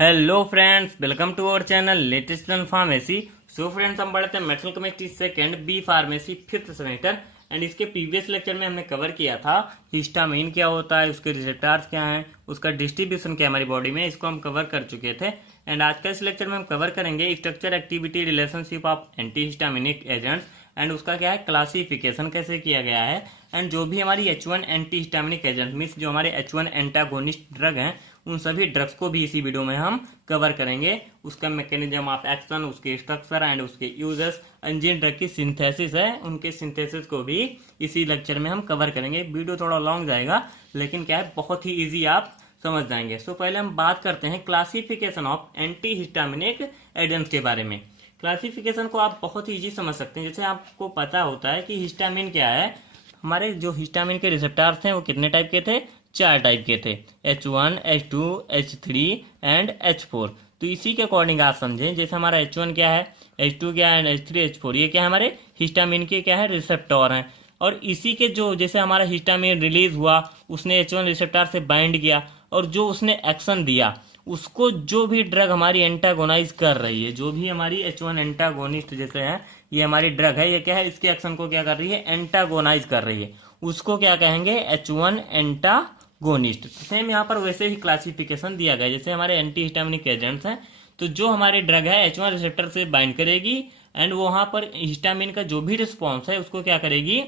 Hello friends, welcome to our channel latest learn pharmacy. So friends, हम पढ़ते हैं medical chemistry second B pharmacy fifth semester. And इसके previous lecture में हमने cover किया था हिस्टामिन क्या होता है, उसके रिसेप्टर्स क्या हैं, उसका डिस्ट्रीब्यूशन क्या हमारी बॉडी में, इसको हम कवर कर चुके थे। एंड आज का इस लेक्चर में हम कवर करेंगे structure, activity, relationship of anti histaminic agents and उसका क्या है क्लासिफिकेशन कैसे किया गया है। एंड जो भी हमारी H1 anti histaminic agent means जो हमारे H1 एंटागोनिस्ट ड्रग हैं, उन सभी ड्रग्स को भी इसी वीडियो में हम कवर करेंगे। उसका मैकेनिज्म ऑफ एक्शन, उसके स्ट्रक्चर एंड उसके यूजेस एंड जिन ड्रग की सिंथेसिस है उनके सिंथेसिस को भी इसी लेक्चर में हम कवर करेंगे। वीडियो थोड़ा लॉन्ग जाएगा लेकिन क्या है बहुत ही इजी आप समझ जाएंगे। सो पहले हम बात करते हैं classification of anti histaminic agents के बारे में। क्लासिफिकेशन को आप बहुत ही इजी समझ सकते हैं। जैसे आपको पता होता है कि हिस्टामिन क्या है, हमारे जो हिस्टामिन के रिसेप्टर्स हैं वो कितने टाइप के थे, 4 टाइप के थे, H1, H2, H3 and H4। तो इसी के अकॉर्डिंग आप समझें, जैसे हमारा H1 क्या है, H2 क्या है, H3, H4 ये क्या है हमारे हिस्टामिन के क्या है रिसेप्टर हैं। और इसी के जो जैसे हमारा हिस्टामिन रिलीज हुआ उसने H1 रिसेप्टर से बाइंड किया और जो उसने एक्शन दिया उसको जो भी ड्रग हमारी एंटागोनाइज कर रही है, जो भी हमारी H1 एंटागोनिस्ट जैसे है ये हमारी ड्रग है, ये क्या है इसके एक्शन को क्या कर रही है एंटागोनाइज कर रही है, उसको क्या कहेंगे H1 एंटागोनिस्ट। सेम यहाँ पर वैसे ही क्लासिफिकेशन दिया गया जैसे हमारे एंटी हिस्टामिनिक एजेंट्स हैं। तो जो हमारी ड्रग है H1 रिसेप्टर से बाइंड करेगी एंड वहां पर हिस्टामिन का जो भी रिस्पॉन्स है उसको क्या करेगी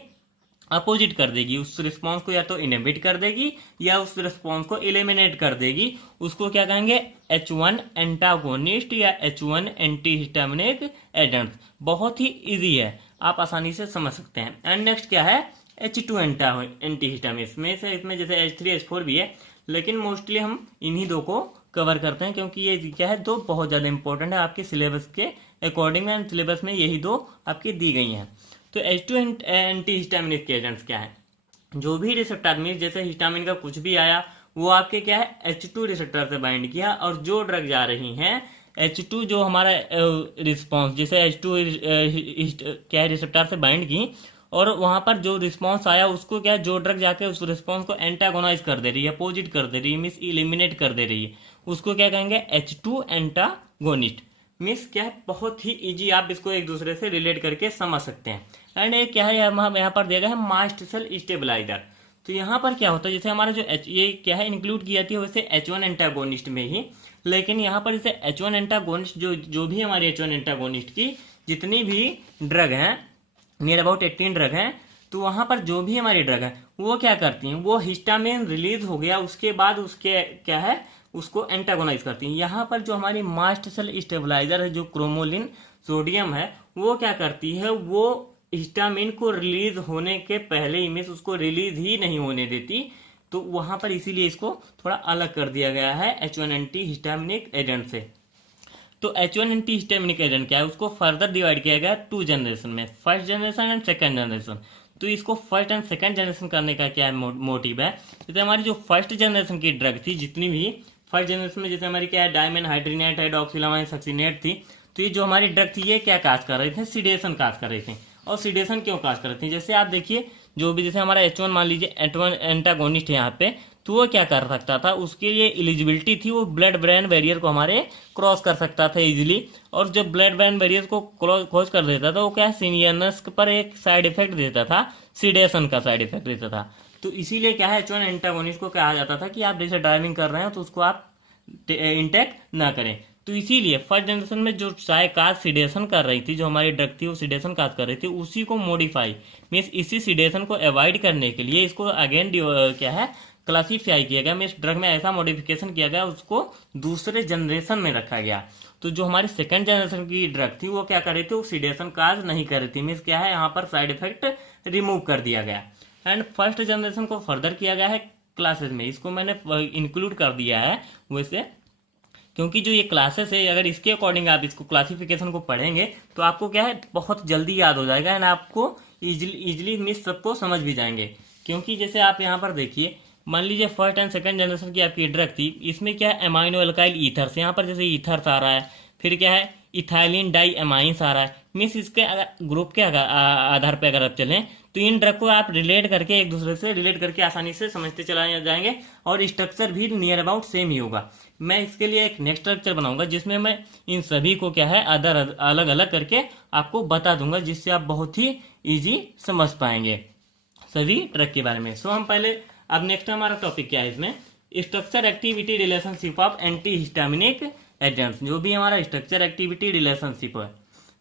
अपोजिट कर देगी, उस रिस्पॉन्स को या तो इनहिबिट कर देगी या उस रिस्पॉन्स को एलिमिनेट कर देगी। उसको क्या कहेंगे H1 एंटागोनिस्ट या H1 एंटी हिस्टामिनिक एजेंट। बहुत ही इजी है, आप आसानी से समझ सकते हैं। एंड नेक्स्ट क्या है H2 एंटी हिस्टामिनिक में से, इसमें जैसे H3 H4 भी है लेकिन मोस्टली हम इन्हीं दो को कवर करते हैं क्योंकि ये क्या है दो बहुत ज्यादा इंपॉर्टेंट है आपके सिलेबस के अकॉर्डिंग। एंड सिलेबस में यही दो आपकी दी गई हैं। तो H2 एंटी हिस्टामिनिक के एजेंट्स क्या है, जो भी रिसेप्टर मीन जैसे हिस्टामिन का कुछ भी आया वो आपके क्या है H2 रिसेप्टर से बाइंड किया और जो ड्रग जा रही हैं H2 जो हमारा रिस्पॉन्स जैसे H2 क्या है रिसेप्टर से बाइंड की और वहां पर जो रिस्पॉन्स आया उसको क्या है जो ड्रग जाके उस रिस्पॉन्स को एंटागोनाइज कर दे रही है, अपोजिट कर दे रही है, मीन्स इलिमिनेट कर दे रही है, उसको क्या कहेंगे H2 एंटागोनिस्ट। मीन्स क्या है बहुत ही इजी, आप इसको एक दूसरे से रिलेट करके समझ सकते हैं। एंड ये क्या है यहाँ पर दिया गया है मास्ट सेल स्टेबलाइजर। तो यहाँ पर क्या होता है जैसे हमारा जो ये क्या है इंक्लूड की जाती है वैसे H1 एंटागोनिस्ट में ही, लेकिन यहाँ पर जैसे H1 एंटागोनिस्ट जो भी हमारी H1 एंटागोनिस्ट की जितनी भी ड्रग हैं नियर अबाउट 18 ड्रग हैं, तो वहां पर जो भी हमारी ड्रग है वो क्या करती हैं, वो हिस्टामिन रिलीज हो गया उसके बाद उसके क्या है उसको एंटागोनाइज करती हैं। यहाँ पर जो हमारी मास्ट सेल स्टेबलाइजर है जो क्रोमोलिन सोडियम है वो क्या करती है, वो हिस्टामिन को रिलीज होने के पहले ही मीन्स उसको रिलीज ही नहीं होने देती। तो वहां पर इसीलिए इसको थोड़ा अलग कर दिया गया है H1 एंटी हिस्टामिनिक एजेंट से। तो H1 एंटी हिस्टामिनिक एजेंट क्या है उसको फर्दर डिवाइड किया गया 2 जनरेशन में, first generation and second generation. तो इसको फर्स्ट एंड सेकंड जनरेशन करने का क्या मोटिव है, जैसे हमारी जो फर्स्ट जनरेशन की ड्रग थी जितनी भी फर्स्ट जनरेशन में जैसे हमारी क्या है डायमन हाइड्रीनेट है, डॉक्सिलामाइन सक्सिनेट थी, तो ये जो हमारी ड्रग थी ये क्या काज कर रही थी, सीडेशन काज कर रही थी। और सीडेशन क्यों काज कर रही थी, जैसे आप देखिए जो भी जैसे हमारा H1 मान लीजिए H1 एंटागोनिस्ट है यहाँ पे, तो वो क्या कर सकता था, उसके लिए एलिजिबिलिटी थी वो ब्लड ब्रेन बैरियर को हमारे क्रॉस कर सकता था इजीली। और जब ब्लड ब्रेन बैरियर को क्रॉस कर देता था वो क्या सीनियरनेस पर एक साइड इफेक्ट देता था, सीडेशन का साइड इफेक्ट देता था। तो इसीलिए क्या है H1 एंटागोनिस्ट को कहा जाता था कि आप जैसे ड्राइविंग कर रहे हैं तो उसको आप इंटेक ना करें। तो इसीलिए फर्स्ट जनरेशन में जो चाय काज सीडेशन कर रही थी, जो हमारी ड्रग थी वो सीडेशन काज कर रही थी, उसी को मॉडिफाई मीन्स इसी सीडेशन को अवॉइड करने के लिए इसको अगेन क्या है क्लासीफाई किया गया, मीन्स ड्रग में ऐसा मॉडिफिकेशन किया गया उसको दूसरे जनरेशन में रखा गया। तो जो हमारी सेकंड जनरेशन की ड्रग थी वो क्या कर रही थी, वो सीडेशन काज नहीं कर रही थी, मीन्स क्या है यहाँ पर साइड इफेक्ट रिमूव कर दिया गया। एंड फर्स्ट जनरेशन को फर्दर किया गया है क्लासेस में, इसको मैंने इंक्लूड कर दिया है वैसे क्योंकि जो ये क्लासेस है अगर इसके अकॉर्डिंग आप इसको क्लासिफिकेशन को पढ़ेंगे तो आपको क्या है बहुत जल्दी याद हो जाएगा एंड आपको इजिली मिस सबको समझ भी जाएंगे। क्योंकि जैसे आप यहाँ पर देखिए मान लीजिए फर्स्ट एंड सेकंड जनरेशन की आपकी ड्रग थी, इसमें क्या है अमाइनो अल्काइल ईथर्स, यहाँ पर जैसे ईथर्स आ रहा है, फिर क्या है इथाइलिन डाई अमाइंस आ रहा है, मीन्स इसके ग्रुप के आधार पर अगर आप चलें तो इन ड्रग को आप रिलेट करके एक दूसरे से रिलेट करके आसानी से समझते चला जाएंगे और स्ट्रक्चर भी नियर अबाउट सेम ही होगा। मैं इसके लिए एक नेक्स्ट स्ट्रक्चर बनाऊंगा जिसमें मैं इन सभी को क्या है अलग अलग करके आपको बता दूंगा, जिससे आप बहुत ही इजी समझ पाएंगे सभी ड्रग के बारे में। सो हम पहले, अब नेक्स्ट हमारा टॉपिक क्या है इसमें, structure activity relationship of anti histaminic agents. जो भी हमारा स्ट्रक्चर एक्टिविटी रिलेशनशिप है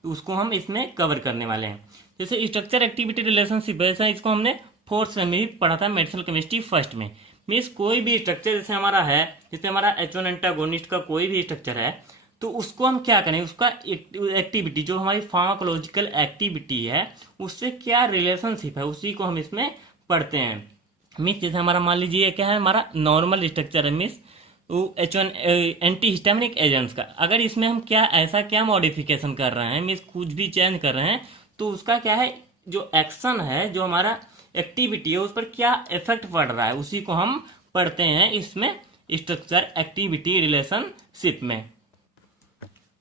उसको हम इसमें कवर करने वाले हैं। जैसे स्ट्रक्चर एक्टिविटी रिलेशनशिप है, इसको हमने फोर्थ सेम में ही पढ़ा था मेडिसिनल केमिस्ट्री फर्स्ट में। मीन्स कोई भी स्ट्रक्चर जैसे हमारा है, जैसे हमारा H1 एंटागोनिस्ट का कोई भी स्ट्रक्चर है, तो उसको हम क्या करें, उसका एक्टिविटी जो हमारी फार्माकोलॉजिकल एक्टिविटी है उससे क्या रिलेशनशिप है उसी को हम इसमें पढ़ते हैं। मीन्स जैसे हमारा मान लीजिए क्या है, हमारा नॉर्मल स्ट्रक्चर है means H1 anti histaminic agents का, अगर इसमें हम क्या ऐसा क्या मॉडिफिकेशन कर रहे हैं, मीन्स कुछ भी चेंज कर रहे हैं, तो उसका क्या है जो एक्शन है, जो हमारा एक्टिविटी है उस पर क्या इफेक्ट पड़ रहा है उसी को हम पढ़ते हैं इसमें स्ट्रक्चर एक्टिविटी रिलेशनशिप में।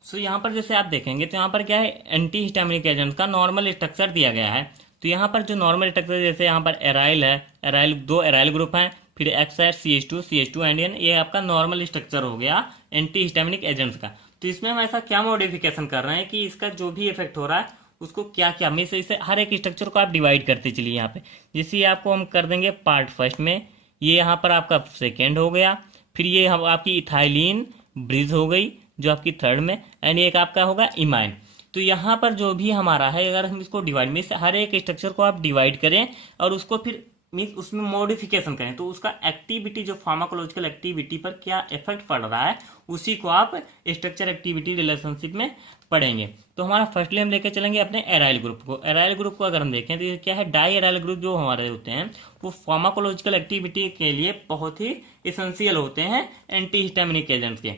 सो यहाँ पर जैसे आप देखेंगे तो यहाँ पर क्या है, एंटी हिस्टामिनिक एजेंट का नॉर्मल स्ट्रक्चर दिया गया है। तो यहाँ पर जो नॉर्मल स्ट्रक्चर, जैसे यहाँ पर एराइल है, एराइल दो एराइल ग्रुप हैं, फिर एक्स है CH2 एंड N, ये आपका नॉर्मल स्ट्रक्चर हो गया एंटी हिस्टामिनिक एजेंट्स का। तो इसमें हम ऐसा क्या मॉडिफिकेशन कर रहे हैं कि इसका जो भी इफेक्ट हो रहा है उसको क्या क्या, में से इसे हर एक स्ट्रक्चर को आप डिवाइड करते चलिए यहाँ पे। जैसे आपको हम कर देंगे पार्ट फर्स्ट में, ये यहाँ पर आपका सेकेंड हो गया, फिर ये हम आपकी इथाइलिन ब्रिज हो गई जो आपकी थर्ड में, एंड एक आपका होगा इमाइन। तो यहाँ पर जो भी हमारा है, अगर हम इसको डिवाइड में हर एक स्ट्रक्चर को आप डिवाइड करें और उसको फिर मीन्स उसमें मॉडिफिकेशन करें, तो उसका एक्टिविटी जो फार्माकोलॉजिकल एक्टिविटी पर क्या इफेक्ट पड़ रहा है उसी को आप स्ट्रक्चर एक्टिविटी रिलेशनशिप में पढ़ेंगे। तो हमारा फर्स्टली हम लेके चलेंगे अपने एराइल ग्रुप को। एराइल ग्रुप को अगर हम देखें तो ये क्या है, डाई एराइल ग्रुप जो हमारे होते हैं वो फार्माकोलॉजिकल एक्टिविटी के लिए बहुत ही इसेंशियल होते हैं एंटी हिस्टामिनिक एजेंट्स के।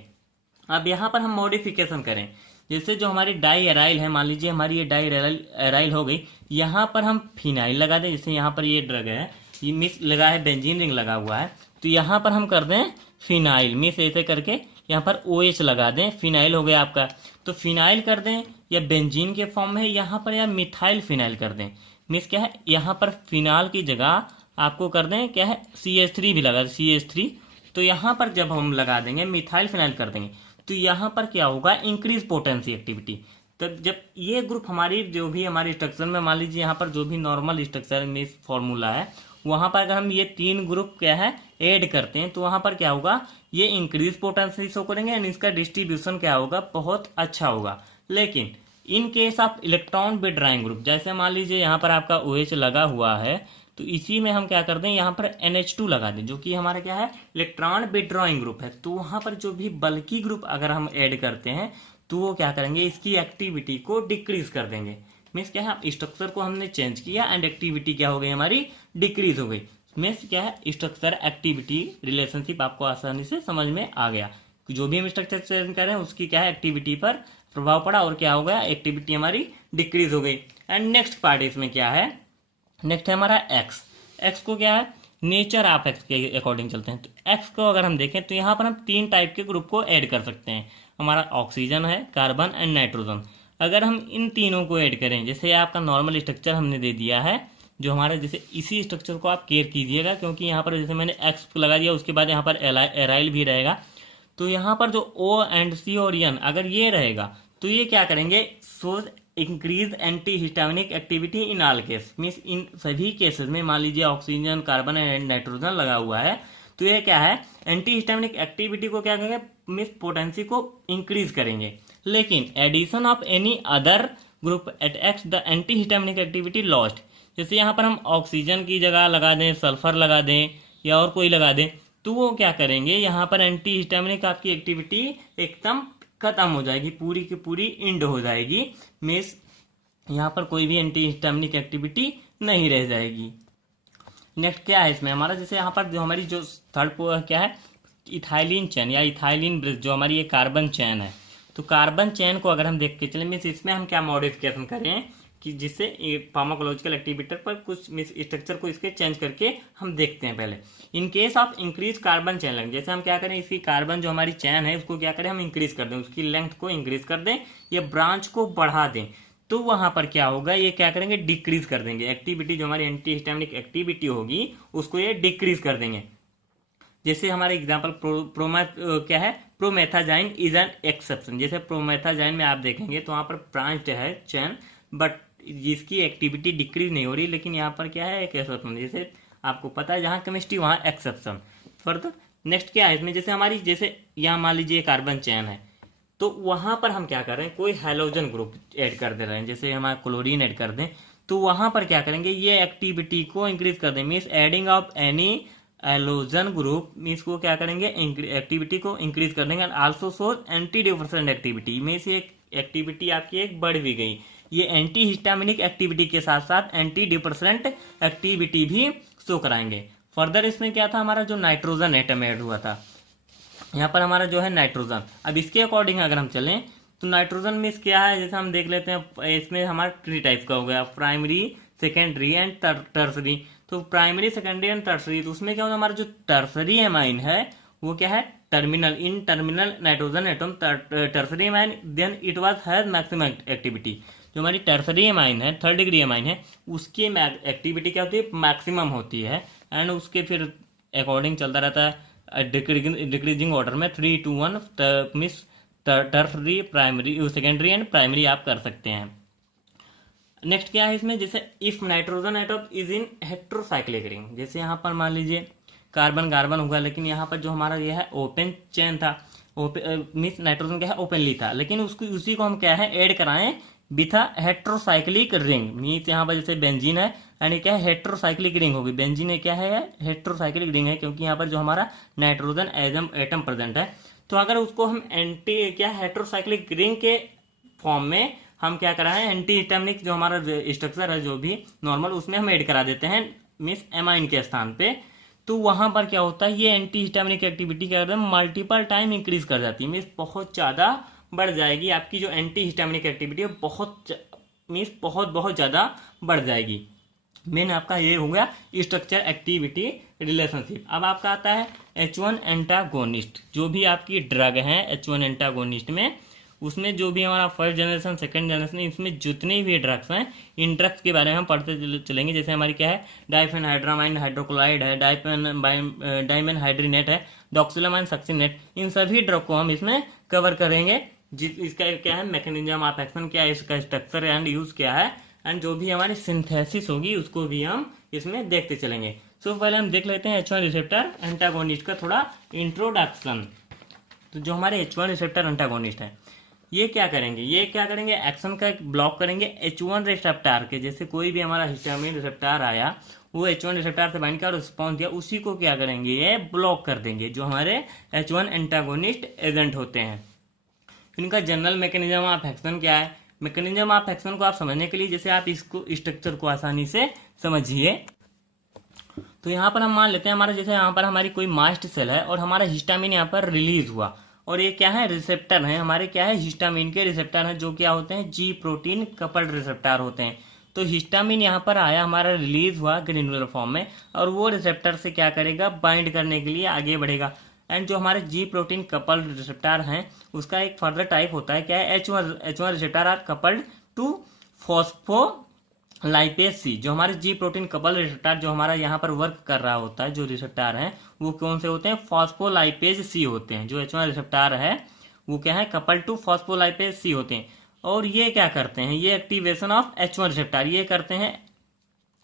अब यहाँ पर हम मॉडिफिकेशन करें, जैसे जो हमारी डाई एराइल है, मान लीजिए हमारी ये डाई एराइल हो गई, यहाँ पर हम फिनाइल लगा दें। जैसे यहाँ पर ये ड्रग है, ये मिस लगा है, बेंजीन रिंग लगा हुआ है, तो यहाँ पर हम कर दें फिनाइल, मिस ऐसे करके यहाँ पर OH लगा दें, फिनाइल हो गया आपका। तो फिनाइल कर दें या बेंजीन के फॉर्म में यहाँ पर, या मिथाइल फिनाइल कर दें। मिस क्या है, यहाँ पर फिनाल की जगह आपको कर दें क्या है, CH3 भी लगा दें, CH3। तो यहाँ पर जब हम लगा देंगे मिथाइल फिनाइल कर देंगे, तो यहाँ पर क्या होगा, इंक्रीज पोटेंसी एक्टिविटी। तो जब ये ग्रुप हमारी जो भी हमारी स्ट्रक्चर में, मान लीजिए यहाँ पर जो भी नॉर्मल स्ट्रक्चर में फॉर्मूला है, वहां पर अगर हम ये तीन ग्रुप क्या है ऐड करते हैं, तो वहां पर क्या होगा, ये इंक्रीज पोटेंशियल शो करेंगे एंड इसका डिस्ट्रीब्यूशन क्या होगा, बहुत अच्छा होगा। लेकिन in case of electron withdrawing group, जैसे मान लीजिए यहाँ पर आपका OH लगा हुआ है, तो इसी में हम क्या कर दें, यहाँ पर NH2 लगा दें, जो कि हमारा क्या है, इलेक्ट्रॉन विड्रॉइंग ग्रुप है। तो वहां पर जो भी बल्कि ग्रुप अगर हम ऐड करते हैं तो वो क्या करेंगे, इसकी एक्टिविटी को डिक्रीज कर देंगे। मीन्स क्या है, स्ट्रक्चर को हमने चेंज किया एंड एक्टिविटी क्या हो गई हमारी, डिक्रीज हो गई। मीन्स क्या है, स्ट्रक्चर एक्टिविटी रिलेशनशिप आपको आसानी से समझ में आ गया। जो भी हम स्ट्रक्चर चेंज कर रहे हैं उसकी क्या है, एक्टिविटी पर प्रभाव पड़ा और क्या हो गया, एक्टिविटी हमारी डिक्रीज हो गई। एंड नेक्स्ट पार्ट इसमें क्या है, नेक्स्ट है हमारा एक्स को क्या है, नेचर ऑफ एक्स के अकॉर्डिंग चलते हैं। तो एक्स को अगर हम देखें तो यहाँ पर हम तीन टाइप के ग्रुप को ऐड कर सकते हैं। हमारा ऑक्सीजन है, कार्बन एंड नाइट्रोजन। अगर हम इन तीनों को ऐड करें, जैसे आपका नॉर्मल स्ट्रक्चर हमने दे दिया है जो हमारा, जैसे इसी स्ट्रक्चर को आप केयर कीजिएगा, क्योंकि यहाँ पर जैसे मैंने एक्स लगा दिया उसके बाद यहाँ पर एराइल भी रहेगा। तो यहाँ पर जो O एंड C और N अगर ये रहेगा तो ये क्या करेंगे, so increase anti histaminic activity in all case. Means in सभी केसेस में मान लीजिए ऑक्सीजन, कार्बन एंड नाइट्रोजन लगा हुआ है, तो ये क्या है, एंटी हिस्टामिनिक एक्टिविटी को क्या करेंगे, मीन्स पोटेंसी को इंक्रीज करेंगे। लेकिन addition of any other group at X the antihistaminic activity lost. जैसे यहाँ पर हम ऑक्सीजन की जगह लगा दें, सल्फर लगा दें या और कोई लगा दें, तो वो क्या करेंगे, यहाँ पर एंटी हिस्टामिनिक आपकी एक्टिविटी एकदम खत्म हो जाएगी, पूरी की पूरी इंड हो जाएगी। मीन्स यहाँ पर कोई भी एंटी हिस्टामिनिक एक्टिविटी नहीं रह जाएगी। नेक्स्ट क्या है इसमें हमारा, जैसे यहाँ पर जो हमारी जो थर्ड क्या है, इथाइलिन चैन या इथाइलिन ब्रिज, जो हमारी ये कार्बन चैन है। तो कार्बन चैन को अगर हम देख के चले, मीन्स इसमें हम क्या मॉडिफिकेशन करें कि जिससे फार्माकोलॉजिकल एक्टिविटी पर कुछ मिस स्ट्रक्चर को इसके चेंज करके हम देखते हैं। पहले in case of increase carbon chain length, जैसे हम क्या करें, इसकी कार्बन जो हमारी चैन है उसको क्या करें, हम इंक्रीज कर दें, उसकी लेंथ को इंक्रीज कर दें या ब्रांच को बढ़ा दें, तो वहां पर क्या होगा, ये क्या करेंगे, डिक्रीज कर देंगे एक्टिविटी, जो हमारी एंटी हिस्टामिनिक एक्टिविटी होगी उसको ये डिक्रीज कर देंगे। जैसे हमारे एग्जाम्पल क्या है, प्रोमेथाजाइन इज एन एक्सेप्शन। जैसे प्रोमेथाजाइन में आप देखेंगे तो वहाँ पर ब्रांच है चैन, बट जिसकी एक्टिविटी डिक्रीज नहीं हो रही, लेकिन यहाँ पर क्या है, एक एक्सेप्शन। जैसे आपको पता है जहाँ केमिस्ट्री वहाँ एक्सेप्शन। फर्दर नेक्स्ट क्या है इसमें, जैसे हमारी जैसे यहाँ मान लीजिए कार्बन चैन है, तो वहां पर हम क्या कर रहे हैं, कोई हैलोजन ग्रुप ऐड कर दे रहे हैं, जैसे हमारा क्लोरीन ऐड कर दें, तो वहां पर क्या करेंगे, ये एक्टिविटी को इंक्रीज कर दें। Means adding of any halogen group means को क्या करेंगे, एक्टिविटी को इंक्रीज कर देंगे। Also show anti depressant activity, means ये एक्टिविटी आपकी एक बढ़ भी गई। ये एंटी हिस्टामिनिक एक्टिविटी के साथ साथ एंटी डिप्रेसेंट एक्टिविटी भी शो कराएंगे। फर्दर इसमें क्या था, हमारा जो नाइट्रोजन एटम ऐड हुआ था, यहाँ पर हमारा जो है नाइट्रोजन। अब इसके अकॉर्डिंग अगर हम चलें तो नाइट्रोजन में क्या है, जैसे हम देख लेते हैं इसमें हमारा 3 टाइप का हो गया, प्राइमरी, सेकेंडरी एंड टर्सरी। तो प्राइमरी, सेकेंडरी एंड टर्सरी, तो उसमें क्या होता है, हमारा जो टर्सरी एमाइन है वो क्या है, terminal, in terminal nitrogen atom tertiary amine, then it was has maximum activity. जो हमारी टर्सरी एमाइन है, 3rd डिग्री एमाइन है, उसकी एक्टिविटी क्या होती है, मैक्सिमम होती है। एंड उसके फिर अकॉर्डिंग चलता रहता है डिक्रीजिंग ऑर्डर में 3 to 1 miss tertiary, primary, secondary and primary आप कर सकते हैं। नेक्स्ट क्या है इसमें, जैसे if nitrogen atom is in heterocyclic ring, जैसे यहाँ पर मान लीजिए कार्बन कार्बन होगा, लेकिन यहाँ पर जो हमारा ये है ओपन चेन था, मीन्स नाइट्रोजन क्या है ओपनली था, लेकिन उसको उसी को हम क्या है ऐड कराएं विथ हेट्रोसाइक्लिक रिंग। मीन्स यहाँ पर जैसे बेंजीन है एंड क्या है हेट्रोसाइक्लिक रिंग होगी, बेंजीन है क्या है हेट्रोसाइक्लिक रिंग है, क्योंकि यहाँ पर जो हमारा नाइट्रोजन एटम प्रेजेंट है। तो अगर उसको हम एंटी क्या हेट्रोसाइक्लिक रिंग के फॉर्म में हम क्या करा है, एंटी हिस्टामिनिक जो हमारा स्ट्रक्चर है जो भी नॉर्मल, उसमें हम ऐड करा देते हैं मीन्स एमाइन के स्थान पे। तो वहां पर क्या होता है, ये एंटी हिस्टामिनिक एक्टिविटी क्या करते हैं, मल्टीपल टाइम इंक्रीज कर जाती है, मीन्स बहुत ज्यादा बढ़ जाएगी आपकी जो एंटी हिस्टामिनिक एक्टिविटी है, मीन्स बहुत ज्यादा बढ़ जाएगी। मेन आपका ये हो गया स्ट्रक्चर एक्टिविटी रिलेशनशिप। अब आपका आता है H1 एंटागोनिस्ट, जो भी आपकी ड्रग है H1 एंटागोनिस्ट में, उसमें जो भी हमारा फर्स्ट जनरेशन, सेकंड जनरेशन, इसमें जितने भी ड्रग्स हैं, इन ड्रग्स के बारे में हम पढ़ते चलेंगे। जैसे हमारी क्या है, डाइफेनहाइड्रामाइन हाइड्रोक्लोराइड है, डाइमेनहाइड्रिनेट है, डॉक्सिलामाइन सक्सिनेट, इन सभी ड्रग को हम इसमें कवर करेंगे। इसका क्या है मैकेनिज्म ऑफ एक्शन, क्या है इसका स्ट्रक्चर एंड यूज क्या है, एंड जो भी हमारी सिंथेसिस होगी उसको भी हम इसमें देखते चलेंगे। सो पहले हम देख लेते हैं H1 रिसेप्टर एंटागोनिस्ट का थोड़ा इंट्रोडक्शन। तो जो हमारे H1 रिसेप्टर एंटागोनिस्ट है, ये क्या करेंगे, एक्शन का ब्लॉक करेंगे H1 रिसेप्टर के। जैसे कोई भी हमारा हिस्टामिन रिसेप्टर आया, वो H1 रिसेप्टर से बाइंड किया और रिस्पॉन्स दिया, उसी को क्या करेंगे, ये ब्लॉक कर देंगे, जो हमारे H1 एंटागोनिस्ट एजेंट होते हैं। इनका जनरल मैकेनिज्म ऑफ एक्शन क्या है, मैकेनिज्म ऑफ एक्शन को आप समझने के लिए जैसे आप इसको स्ट्रक्चर को आसानी से समझिए। तो यहाँ पर हम मान लेते हैं हमारा, जैसे यहाँ पर हमारी कोई मास्ट सेल है और हमारा हिस्टामिन यहाँ पर रिलीज हुआ, और ये क्या है रिसेप्टर है हमारे, क्या है हिस्टामिन के रिसेप्टर हैं, जो क्या होते हैं जी प्रोटीन कपल्ड रिसेप्टर होते हैं। तो हिस्टामिन यहाँ पर आया, हमारा रिलीज हुआ ग्रेनुलर फॉर्म में, और वो रिसेप्टर से क्या करेगा, बाइंड करने के लिए आगे बढ़ेगा। एंड जो हमारे जी प्रोटीन कपल्ड रिसेप्टर हैं, उसका एक फर्दर टाइप होता है क्या है H1 receptor are coupled to phospholipase C. जो हमारे जी प्रोटीन कपल्ड रिसेप्टर जो हमारा यहाँ पर वर्क कर रहा होता है, जो रिसेप्टर है वो कौन से होते हैं, फॉस्फोलाइपेज सी होते हैं। जो H1 रिसेप्टर है वो क्या है, कपल्ड टू फॉस्फोलाइपेज सी होते हैं। और ये क्या करते हैं, ये एक्टिवेशन ऑफ H1 रिसेप्टर ये करते हैं,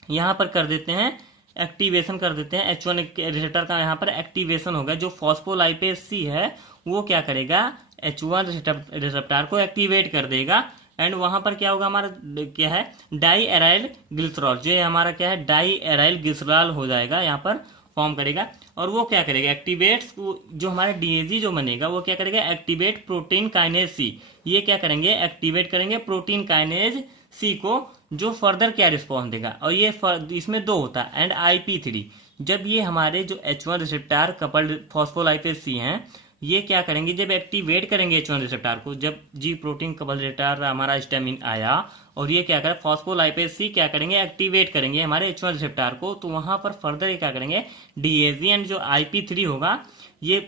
यहाँ पर कर देते हैं एक्टिवेशन कर देते हैं। H1 रिसेप्टर का यहाँ पर एक्टिवेशन होगा। जो फॉस्फोलाइपेज सी है वो क्या करेगा, H1 रिसेप्टर को एक्टिवेट कर देगा। एंड वहां पर क्या होगा, हमारा क्या है डाई एराइल ग्लिसरॉल, जो हमारा क्या है डाई एराइल ग्लिसरॉल हो जाएगा, यहाँ पर फॉर्म करेगा। और वो क्या करेगा, एक्टिवेट, जो हमारा डीएजी जो बनेगा वो क्या करेगा, एक्टिवेट प्रोटीन काइनेज सी। ये क्या करेंगे, एक्टिवेट करेंगे प्रोटीन काइनेज सी को, जो फर्दर क्या रिस्पॉन्स देगा। और ये इसमें 2 होता है। एंड IP3, जब ये हमारे जो H1 रिसेप्टर कपल्ड फॉस्फोलाइपेज सी हैं, ये क्या करेंगे, जब एक्टिवेट करेंगे H1 रिसेप्टर को, जब जी प्रोटीन कपल्ड रिसेप्टर हमारा हिस्टामिन आया और ये क्या करें, फॉस्फोलाइपेज सी क्या करेंगे, एक्टिवेट करेंगे हमारे H1 रिसेप्टर को, तो वहां पर फर्दर ये क्या करेंगे, DAG एंड जो IP3 होगा ये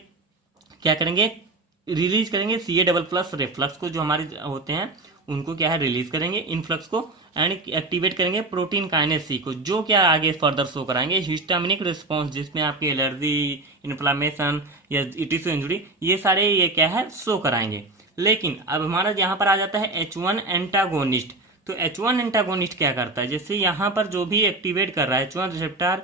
क्या करेंगे, रिलीज करेंगे Ca++ रिफ्लक्स को, जो हमारे होते हैं उनको क्या है रिलीज करेंगे इनफ्लक्स को, एंड एक्टिवेट करेंगे प्रोटीन काइनेस सी को, जो क्या आगे फर्दर शो कराएंगे हिस्टामिनिक रिस्पॉन्स, जिसमें आपकी एलर्जी, इन्फ्लामेशन या टिश्यू इंजुरी, ये सारे ये क्या है शो कराएंगे। लेकिन अब हमारा यहाँ पर आ जाता है H1 एंटागोनिस्ट। तो H1 एंटागोनिस्ट क्या करता है, जैसे यहाँ पर जो भी एक्टिवेट कर रहा है H1 रिसेप्टर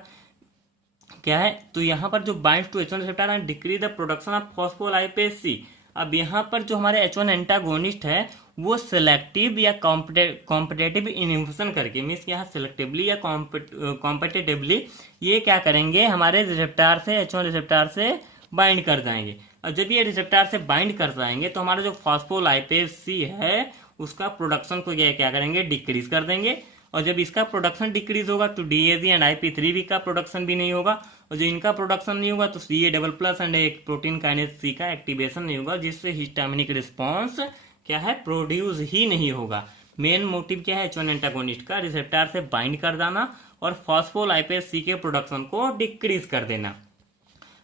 क्या है, तो यहाँ पर जो binds to H1 receptor and decrease the production of phospholipase C. अब यहाँ पर जो हमारे H1 एंटागोनिस्ट है वो सिलेक्टिव या कॉम्पिटेटिव इनहिबिशन करके, मीन्स यहाँ सिलेक्टिवली या कॉम्पिटेटिवली ये क्या करेंगे, हमारे रिसेप्टर से H1 रिसेप्टर से बाइंड कर जाएंगे। और जब ये रिसेप्टर से बाइंड कर जाएंगे तो हमारा जो फॉस्फोलाइपेज सी है उसका प्रोडक्शन को क्या करेंगे, डिक्रीज कर देंगे। और जब इसका प्रोडक्शन डिक्रीज होगा तो DAG एंड IP3B का प्रोडक्शन भी नहीं होगा, और जो इनका प्रोडक्शन नहीं होगा तो CA++ एंड एक प्रोटीन काइनेज सी का एक्टिवेशन नहीं होगा, जिससे हिस्टामिनिक रिस्पॉन्स क्या है प्रोड्यूस ही नहीं होगा। मेन मोटिव क्या है H1 एंटागोनिस्ट का, रिसेप्टर से बाइंड कर जाना और फॉस्फोलाइपेज सी के प्रोडक्शन को डिक्रीज कर देना।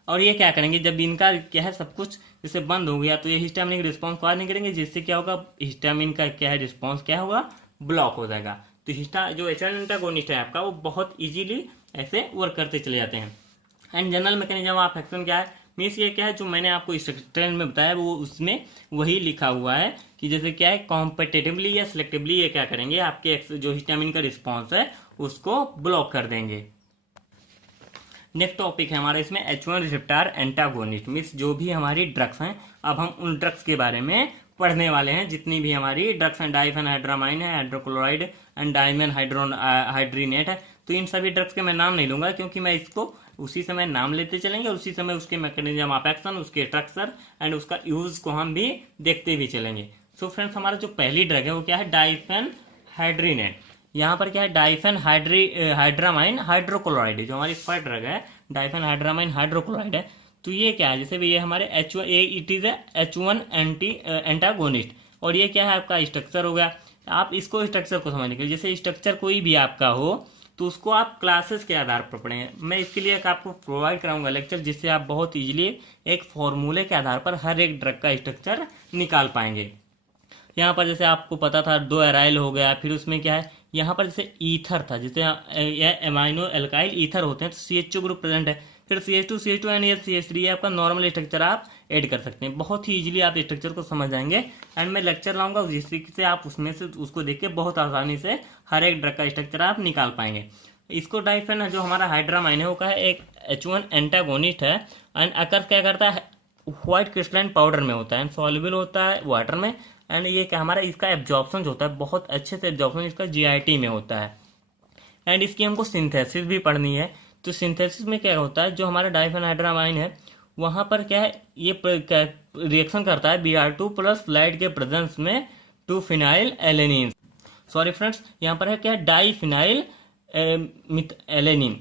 और ये क्या करेंगे, जब इनका क्या है सब कुछ जैसे बंद हो गया तो ये हिस्टामिनिक रिस्पॉन्स कॉज नहीं करेंगे, जिससे क्या होगा, हिस्टामिन का क्या है रिस्पॉन्स क्या होगा, ब्लॉक हो जाएगा। तो जो H1 एंटागोनिस्ट है आपका वो बहुत इजीली ऐसे वर्क करते चले जाते हैं। And general mechanism of action क्या है, मीन्स ये क्या है जो मैंने आपको स्ट्रक्चर में बताया वो उसमें वही लिखा हुआ है कि जैसे क्या है कॉम्पिटेटिवली या सिलेक्टिवली ये क्या करेंगे, आपके जो हिस्टामिन का रिस्पॉन्स है उसको ब्लॉक कर देंगे। नेक्स्ट टॉपिक है हमारा इसमें H1 रिसेप्टर एंटागोनिस्ट, मीन्स जो भी हमारी ड्रग्स हैं, अब हम उन ड्रग्स के बारे में पढ़ने वाले हैं। जितनी भी हमारी ड्रग्स हैं, डाइफेनहाइड्रामाइन है, हाइड्रोक्लोराइड एंड डायमन हाइड्रीनेट है, तो इन सभी ड्रग्स के मैं नाम नहीं लूंगा क्योंकि मैं इसको उसी समय नाम लेते चलेंगे और उसी समय उसके मैकेनिज्म ऑफ एक्शन, उसके स्ट्रक्चर एंड उसका यूज को हम भी देखते भी चलेंगे। सो फ्रेंड्स, हमारा जो पहली ड्रग है वो क्या है, डाइफेनहाइड्रीनेट। यहाँ पर क्या है, डाइफेनहाइड्रामाइन हाइड्रोक्लोराइड, जो हमारी फर्स्ट ड्रग है डाइफेनहाइड्रामाइन हाइड्रोक्लोराइड है। तो ये क्या है, जैसे भी ये हमारे इट इज H1 एंटागोनिस्ट, और ये क्या है आपका स्ट्रक्चर हो गया। आप इसको स्ट्रक्चर को समझने के लिए, जैसे स्ट्रक्चर कोई भी आपका हो तो उसको आप क्लासेस के आधार पर पढ़ेंगे। मैं इसके लिए एक आपको प्रोवाइड कराऊंगा लेक्चर, जिससे आप बहुत इजीली एक फॉर्मूले के आधार पर हर एक ड्रग का स्ट्रक्चर निकाल पाएंगे। यहाँ पर जैसे आपको पता था 2 एराइल हो गया, फिर उसमें क्या है यहाँ पर जैसे ईथर था, जैसे एमाइनो एल्काइल ईथर होते हैं तो CH2 ग्रुप प्रेजेंट है, फिर CH2 एंड CH3 आपका नॉर्मल स्ट्रक्चर आप ऐड कर सकते हैं। बहुत ही इजीली आप स्ट्रक्चर को समझ जाएंगे एंड मैं लेक्चर लाऊंगा जिससे आप उसमें से उसको देख के बहुत आसानी से हर एक ड्रग का स्ट्रक्चर आप निकाल पाएंगे। इसको डाइफेन जो हमारा हाइड्रामाइन है वो का है एक H1 एंटागोनिस्ट है एंड अकर क्या करता है, व्हाइट क्रिस्टलाइन पाउडर में होता है, सॉल्युबल होता है वाटर में, एंड ये क्या हमारा इसका एब्जॉर्प्शन जो होता है बहुत अच्छे से एब्जॉर्प्शन इसका GIT में होता है। एंड इसकी हमको सिंथेसिस भी पढ़नी है। तो सिंथेसिस में क्या होता है, जो हमारा डाइफेनहाइड्रामाइन है वहां पर क्या है, ये रिएक्शन करता है Br2 प्लस लाइट के प्रेजेंस में to phenyl alanine. Sorry friends, यहाँ पर है क्या, डाइफिनाइल एलेनिन।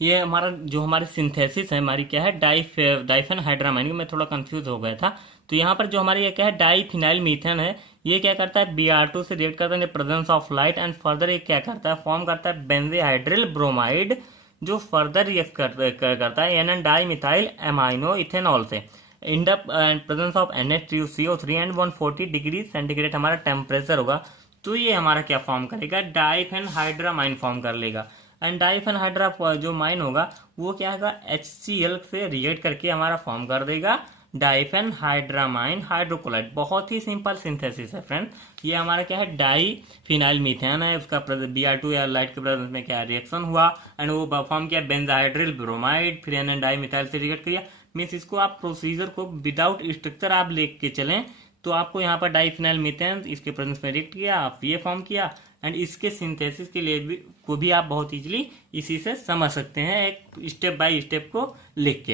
ये हमारा जो हमारी सिंथेसिस है हमारी क्या है, डाइफेनहाइड्रामाइन। मैं थोड़ा कंफ्यूज हो गया था। तो यहाँ पर जो हमारी ये क्या है, डाइफिनाइल मीथेन है, ये क्या करता है Br2 से रिएक्ट करता है presence of light and further ये क्या करता है, फॉर्म करता है बेंजीहाइड्रिल ब्रोमाइड, जो फर्दर रिएक्ट करता है एन डाइमिथाइल एमाइनो इथेनॉल से in the presence of NH3CO3 and 140 degree centigrade हमारा टेम्परेचर होगा। तो ये हमारा क्या फॉर्म करेगा, डाइफेनहाइड्रामाइन फॉर्म कर लेगा। एंड डाइफेनहाइड्रा जो माइन होगा वो क्या होगा, HCl से रिएक्ट करके हमारा फॉर्म कर देगा डाइफेनहाइड्रामाइन हाइड्रोक्लोराइड। बहुत ही सिंपल सिंथेसिस है फ्रेंड। ये हमारा क्या है, डाइफिनाइल मीथेन है, उसका Br2 या लाइट के प्रेजेंस में क्या रिएक्शन हुआ एंड वो फॉर्म किया बेंजाहाइड्रिल ब्रोमाइड, फिर एन डाइमिथाइल से रिएक्ट किया। मीन्स इसको आप प्रोसीजर को विदाउट स्ट्रक्चर आप लेके चलें तो आपको यहाँ पर डाइफिनाइल मीथेन इसके प्रेजेंस में रिएक्ट किया, आप ये फॉर्म किया एंड इसके सिंथेसिस के लिए को भी आप बहुत इजीली इसी से समझ सकते हैं, एक स्टेप बाय स्टेप को लिख के।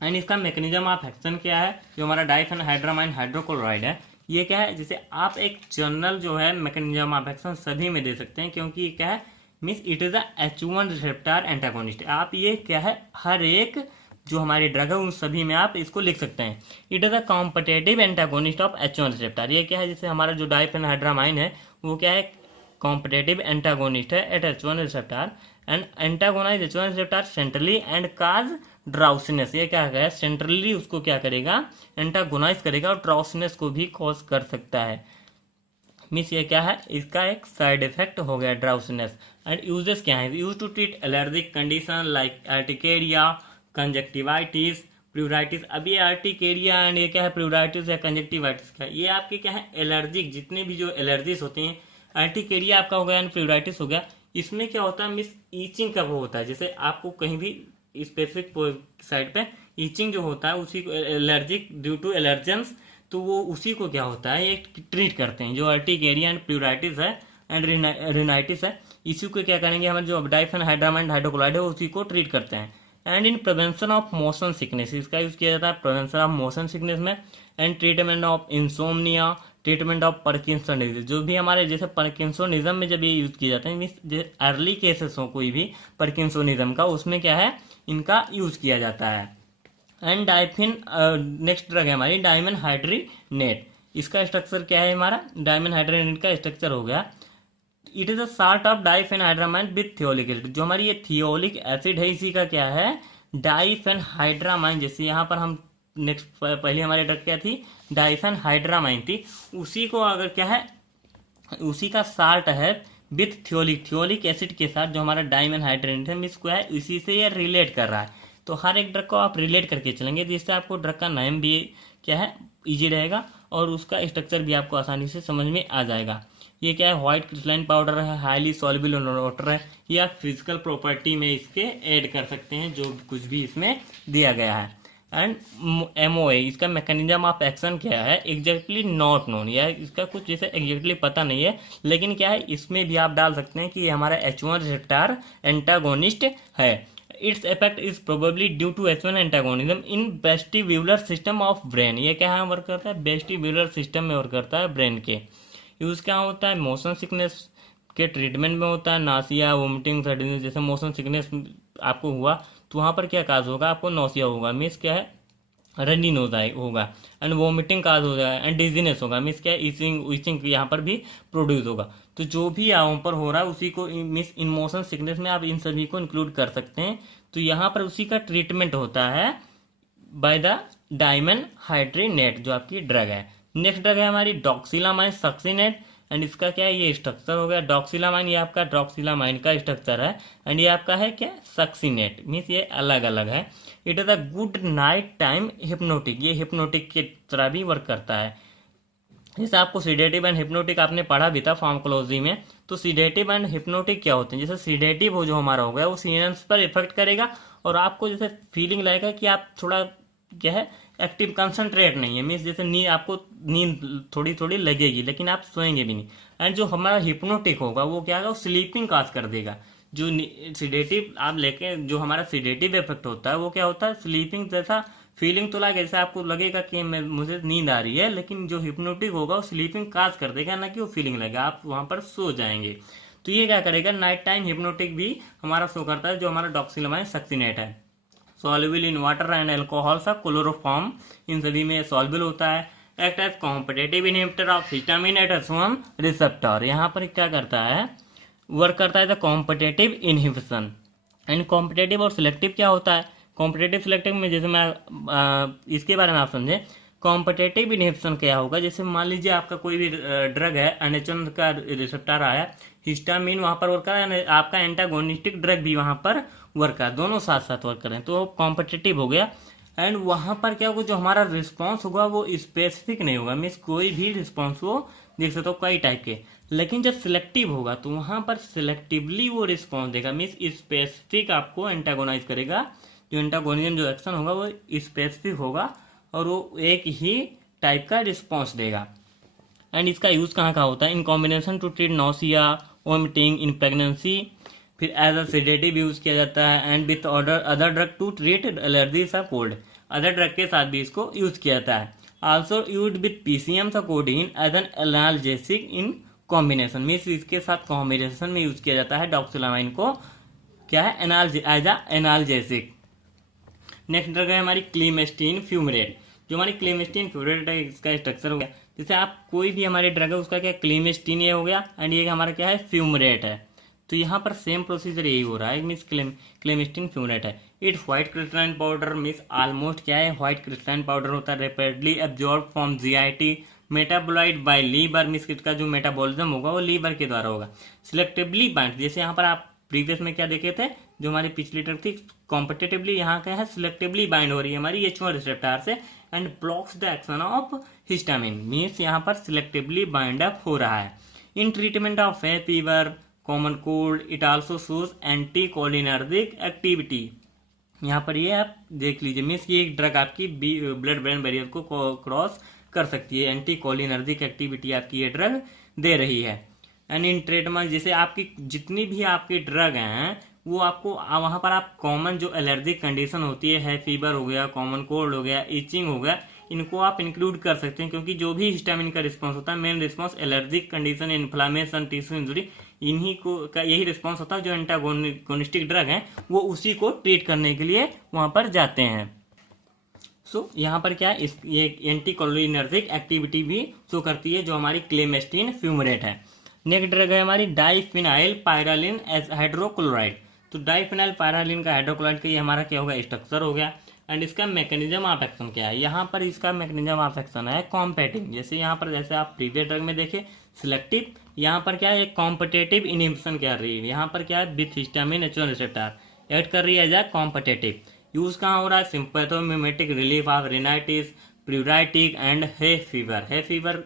एंड इसका मैकेनिज्म ऑफ एक्शन क्या है, जो हमारा डाइफेनहाइड्रामाइन हाइड्रोक्लोराइड है, ये क्या है, जैसे आप एक जनरल जो है मैकेनिज्म ऑफ एक्शन सभी में दे सकते हैं क्योंकि ये क्या है, means it is H1 receptor antagonist. आप ये क्या है, हर एक जो हमारी ड्रग है उन सभी में आप इसको लिख सकते हैं। It is a competitive antagonist of H1 receptor. ये क्या है, जैसे हमारा जो डाइफेनहाइड्रामाइन है वो क्या है, कॉम्पिटेटिव एंटागोनिस्ट है at H1 receptor and antagonize H1 receptor centrally and cause drowsiness. ये क्या है, सेंट्रली उसको क्या करेगा, एंटागोनाइज करेगा और ड्राउसीनेस को भी कॉज कर सकता है। मीन्स ये क्या है, इसका एक साइड इफेक्ट हो गया ड्राउसीनेस। एंड यूजेस क्या है, use to treat allergic condition like urticaria, conjunctivitis, pleuritis. अब ये अर्टिकेरिया एंड ये क्या है, प्लूराइटिस या कंजक्टिवाइटिस का, ये आपके क्या है, एलर्जिक जितने भी जो एलर्जीज होते हैं, अर्टिकेरिया आपका हो गया एंड प्लूराइटिस हो गया, इसमें क्या होता है मिस, ईचिंग का वो होता है। जैसे आपको कहीं भी स्पेसिफिक साइड पे ईचिंग जो होता है उसी को एलर्जिक ड्यू टू एलर्जेंस, तो वो उसी को क्या होता है, ये ट्रीट करते हैं। जो अर्टिकेरिया एंड प्लूराइटिस है एंड रिनाइटिस है, इसी को क्या करेंगे, हमारे जो डाइफेनहाइड्रामाइड हाइड्रोक्लोराइड है उसी को ट्रीट करते हैं। And in prevention of motion sickness, इसका यूज किया जाता है प्रिवेंशन ऑफ मोशन सिकनेस में। And treatment of insomnia, treatment of parkinsonism, जो भी हमारे जैसे पार्किंसनिज्म में जब ये यूज किए जाते हैं, अर्ली केसेस हो कोई भी पार्किंसनिज्म का, उसमें क्या है, इनका यूज किया जाता है। एंड डाइफिन, नेक्स्ट ड्रग है हमारी डायमन हाइड्रीनेट। इसका स्ट्रक्चर क्या है, हमारा डायमन हाइड्रीनेट का स्ट्रक्चर हो गया, it is a salt of diphenhydramine with theolic acid. जो हमारी ये थियोलिक एसिड है, इसी का क्या है, डाइफेनहाइड्रामाइन। जैसे यहाँ पर हम नेक्स्ट पहले हमारी ड्रग क्या थी, डाइफेनहाइड्रामाइन थी, उसी को अगर क्या है, उसी का साल्ट है विथ थियोलिक एसिड के साथ, जो हमारा डायमन हाइड्रेट है, इसको है इसी से ये रिलेट कर रहा है। तो हर एक ड्रग को आप रिलेट करके चलेंगे, जिससे आपको ड्रग का नाम भी क्या है, इजी रहेगा और उसका स्ट्रक्चर भी आपको आसानी से समझ में आ जाएगा। ये क्या है, व्हाइट क्रिस्टलाइन पाउडर है, हाईली सॉल्युबल इन वाटर है, या फिजिकल प्रॉपर्टी में इसके ऐड कर सकते हैं जो कुछ भी इसमें दिया गया है। एंड MOA, इसका मैकेनिज्म ऑफ एक्शन क्या है, एग्जैक्टली नॉट नोन, या इसका कुछ जैसे एग्जैक्टली पता नहीं है, लेकिन क्या है, इसमें भी आप डाल सकते हैं कि ये हमारा H1 रिसेप्टर एंटागोनिस्ट है। Its effect is probably due to H1 antagonism in vestibular system of brain. ये क्या है, वर्क करता है वेस्टिब्यूलर सिस्टम में वर्क करता है ब्रेन के। यूज क्या होता है, मोशन सिकनेस के ट्रीटमेंट में होता है, नासिया, वोमिटिंग, सडननेस। जैसे मोशन सिकनेस आपको हुआ तो वहां पर क्या काज होगा, आपको नौसिया होगा, मीन्स क्या है, रनिंग होगा, एंड वोमिटिंग काज हो जाएगा, एंड डिजीनेस होगा, मीन्स क्या है, ईचिंग यहाँ पर भी प्रोड्यूस होगा। तो जो भी यहाँ पर हो रहा है उसी को मीन्स इन मोशन सिकनेस में आप इन सभी को इंक्लूड कर सकते हैं। तो यहाँ पर उसी का ट्रीटमेंट होता है बाय द डायमन हाइड्रीनेट, जो आपकी ड्रग है। नेक्स्ट ड्रग है हमारी डॉक्सिलामाइन सक्सिनेट, एंड इसका क्या है, ये स्ट्रक्चर हो गया डॉक्सिलामाइन, ये आपका डॉक्सिलामाइन का स्ट्रक्चर है, एंड ये आपका है क्या, सक्सिनेट, मीन्स ये अलग अलग है। It is a good night time hypnotic, ये हिप्नोटिक की तरह भी वर्क करता है। जैसे आपको सीडेटिव एंड हिप्नोटिक आपने पढ़ा भी था फार्माकोलॉजी में, तो सीडेटिव एंड हिप्नोटिक क्या होते हैं, जैसे सीडेटिव हो जो हमारा हो गया, वो सीनेंस पर इफेक्ट करेगा और आपको जैसे फीलिंग लगेगा कि आप थोड़ा क्या है, एक्टिव कंसंट्रेट नहीं है, मीन्स जैसे नींद, आपको नींद थोड़ी थोड़ी लगेगी लेकिन आप सोएंगे भी नहीं। एंड जो हमारा हिप्नोटिक होगा वो क्या होगा, वो स्लीपिंग काज कर देगा। जो सीडेटिव आप लेके, जो हमारा सीडेटिव इफेक्ट होता है वो क्या होता है, स्लीपिंग जैसा फीलिंग तो लगे, जैसे आपको लगेगा कि मुझे नींद आ रही है, लेकिन जो हिप्नोटिक होगा वो स्लीपिंग काज कर देगा, ना कि वो फीलिंग लगेगा, आप वहां पर सो जाएंगे। तो ये क्या करेगा, नाइट टाइम हिप्नोटिक भी हमारा शो करता है, जो हमारा डॉक्सिलामाइन सक्सिनेट है। Soluble in water and alcohol सा क्लोरोफॉर्म, इन सभी में सॉल्युबल होता है। Act as competitive inhibitor of histamine at H1 receptor, यहाँ पर क्या करता है, वर्क करता है the competitive inhibition. And competitive और सिलेक्टिव क्या होता है, कॉम्पिटेटिव सिलेक्टिव में जैसे मैं इसके बारे में आप समझे, कॉम्पिटेटिव इनहिबिशन क्या होगा, जैसे मान लीजिए आपका कोई भी ड्रग है, H1 का रिसेप्टर आया, हिस्टामिन वहां पर वर्क कर रहा है, आपका एंटागोनिस्टिक ड्रग भी वहां पर वर्क कर, दोनों साथ साथ वर्क करें, तो कॉम्पिटेटिव हो गया। एंड वहां पर क्या होगा, जो हमारा रिस्पॉन्स होगा वो स्पेसिफिक नहीं होगा, मीन्स कोई भी रिस्पॉन्स वो देख सकते हो कई टाइप के। लेकिन जब सिलेक्टिव होगा तो वहां पर सिलेक्टिवली वो रिस्पॉन्स देगा, मीन्स स्पेसिफिक आपको एंटागोनाइज करेगा। जो एंटागोनिज्म जो एक्शन होगा वो स्पेसिफिक होगा और वो एक ही टाइप का रिस्पॉन्स देगा। एंड इसका यूज कहाँ का होता है, in combination to treat nausea, vomiting in pregnancy, फिर एज अ सेडेटिव यूज किया जाता है, and with other drug to treat allergies of cold, other drug के साथ भी इसको यूज किया जाता है। Also use with PCM codeine as an analgesic in combination, means इसके साथ कॉम्बिनेशन में यूज किया जाता है डॉक्सिलामाइन को, क्या है, as a analgesic. Next drug है हमारी क्लीमेस्टीन फ्यूमरेट, जो हमारी क्लीमेस्टीन फ्यूमरेट है, इसका स्ट्रक्चर हो गया, जैसे आप कोई भी हमारी ड्रग है उसका क्या, क्लीमेस्टीन ये हो गया, एंड ये हमारा क्या है, फ्यूमरेट है। तो यहाँ पर सेम प्रोसीजर यही हो रहा है, मीन्स क्लेमेस्टीन फ्यूमरेट है। It's white crystalline powder means almost क्या है, व्हाइट क्रिस्टलाइन पाउडर होता है, rapidly absorb from GIT metabolite by liver means इसका जो मेटाबॉलिज्म होगा वो लीवर के द्वारा होगा। सिलेक्टिवली बाइंड, जैसे यहाँ पर आप प्रीवियस में क्या देखे थे, जो हमारी पिछली ट्रिक थी कॉम्पिटेटिवली, यहाँ क्या है सिलेक्टिवली बाइंड हो रही है हमारी H1 रिसेप्टर से and blocks the action of histamine means यहाँ पर सिलेक्टिवली बाइंड अप हो रहा है। इन ट्रीटमेंट ऑफ है fever common cold it also shows anti cholinergic activity. यहाँ पर ये आप देख लीजिए मीन्स ये एक ड्रग आपकी ब्लड ब्रेन बैरियर को क्रॉस कर सकती है, एंटी कोलिनर्जिक एक्टिविटी आपकी ये ड्रग दे रही है। एंड इन ट्रीटमेंट जैसे आपकी जितनी भी आपकी ड्रग हैं वो आपको वहां पर आप कॉमन जो एलर्जिक कंडीशन होती है फीवर हो गया, कॉमन कोल्ड हो गया, इचिंग हो गया, इनको आप इंक्लूड कर सकते हैं, क्योंकि जो भी हिस्टामिन का रिस्पांस होता है main response allergic condition, inflammation, tissue injury, इन्हीं को का यही रिस्पांस होता है। जो एंटागोनिस्टिक ड्रग हैं वो उसी को ट्रीट करने के लिए वहां पर जाते हैं। सो यहाँ पर क्या है, ये एंटी कोलिनर्जिक एक्टिविटी भी शो करती है जो हमारी क्लेमेस्टिन फ्यूमरेट है। नेक्स्ट ड्रग है हमारी डाइफिनाइल पायरालिन एज हाइड्रोक्लोराइड। तो डाइफिनाइल पायरालिन का हाइड्रोक्लोराइड का ये हमारा क्या होगा, स्ट्रक्चर हो गया। एंड इसका मैकेनिज्म ऑफ एक्शन क्या है, यहाँ पर इसका मैकेनिज्म ऑफ एक्शन है कॉम्पेटिंग। जैसे यहाँ पर जैसे आप प्रीवियस ड्रग में देखे सिलेक्टिव, यहाँ पर क्या है एक कॉम्पिटेटिव इनहिबिशन कर रही है, यहाँ पर क्या है with histamine H1 receptor add कर रही है एज अ कॉम्पिटेटिव। यूज कहाँ हो रहा है, sympathomimetic relief of rhinitis, pruritic and hay fever. Hay fever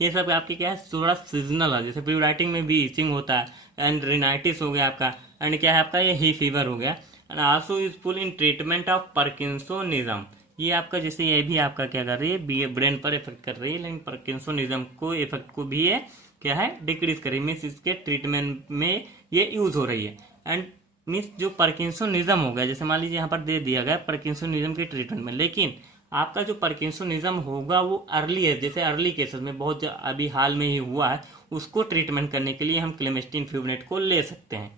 ये सब आपके क्या है थोड़ा सीजनल है, जैसे प्यूराइटिक में भी इचिंग होता है, एंड रिनाइटिस हो गया आपका, एंड क्या है आपका ये ही फीवर हो गया। And also useful in treatment of parkinsonism. ये आपका जैसे ये भी आपका क्या कर रही है ब्रेन पर इफेक्ट कर रही है, लेकिन पार्किंसोनिज्म को इफेक्ट को भी ये क्या है डिक्रीज कर रही है, मीन्स इसके ट्रीटमेंट में ये यूज हो रही है। एंड मीन्स जो पार्किंसोनिज्म हो गया, जैसे मान लीजिए यहाँ पर दे दिया गया पार्किंसोनिज्म के ट्रीटमेंट में, लेकिन आपका जो पार्किंसोनिज्म होगा वो अर्ली है, जैसे अर्ली केसेस में बहुत अभी हाल में ही हुआ है, उसको ट्रीटमेंट करने के लिए हम क्लेमेस्टिन फ्यूमरेट को ले सकते हैं।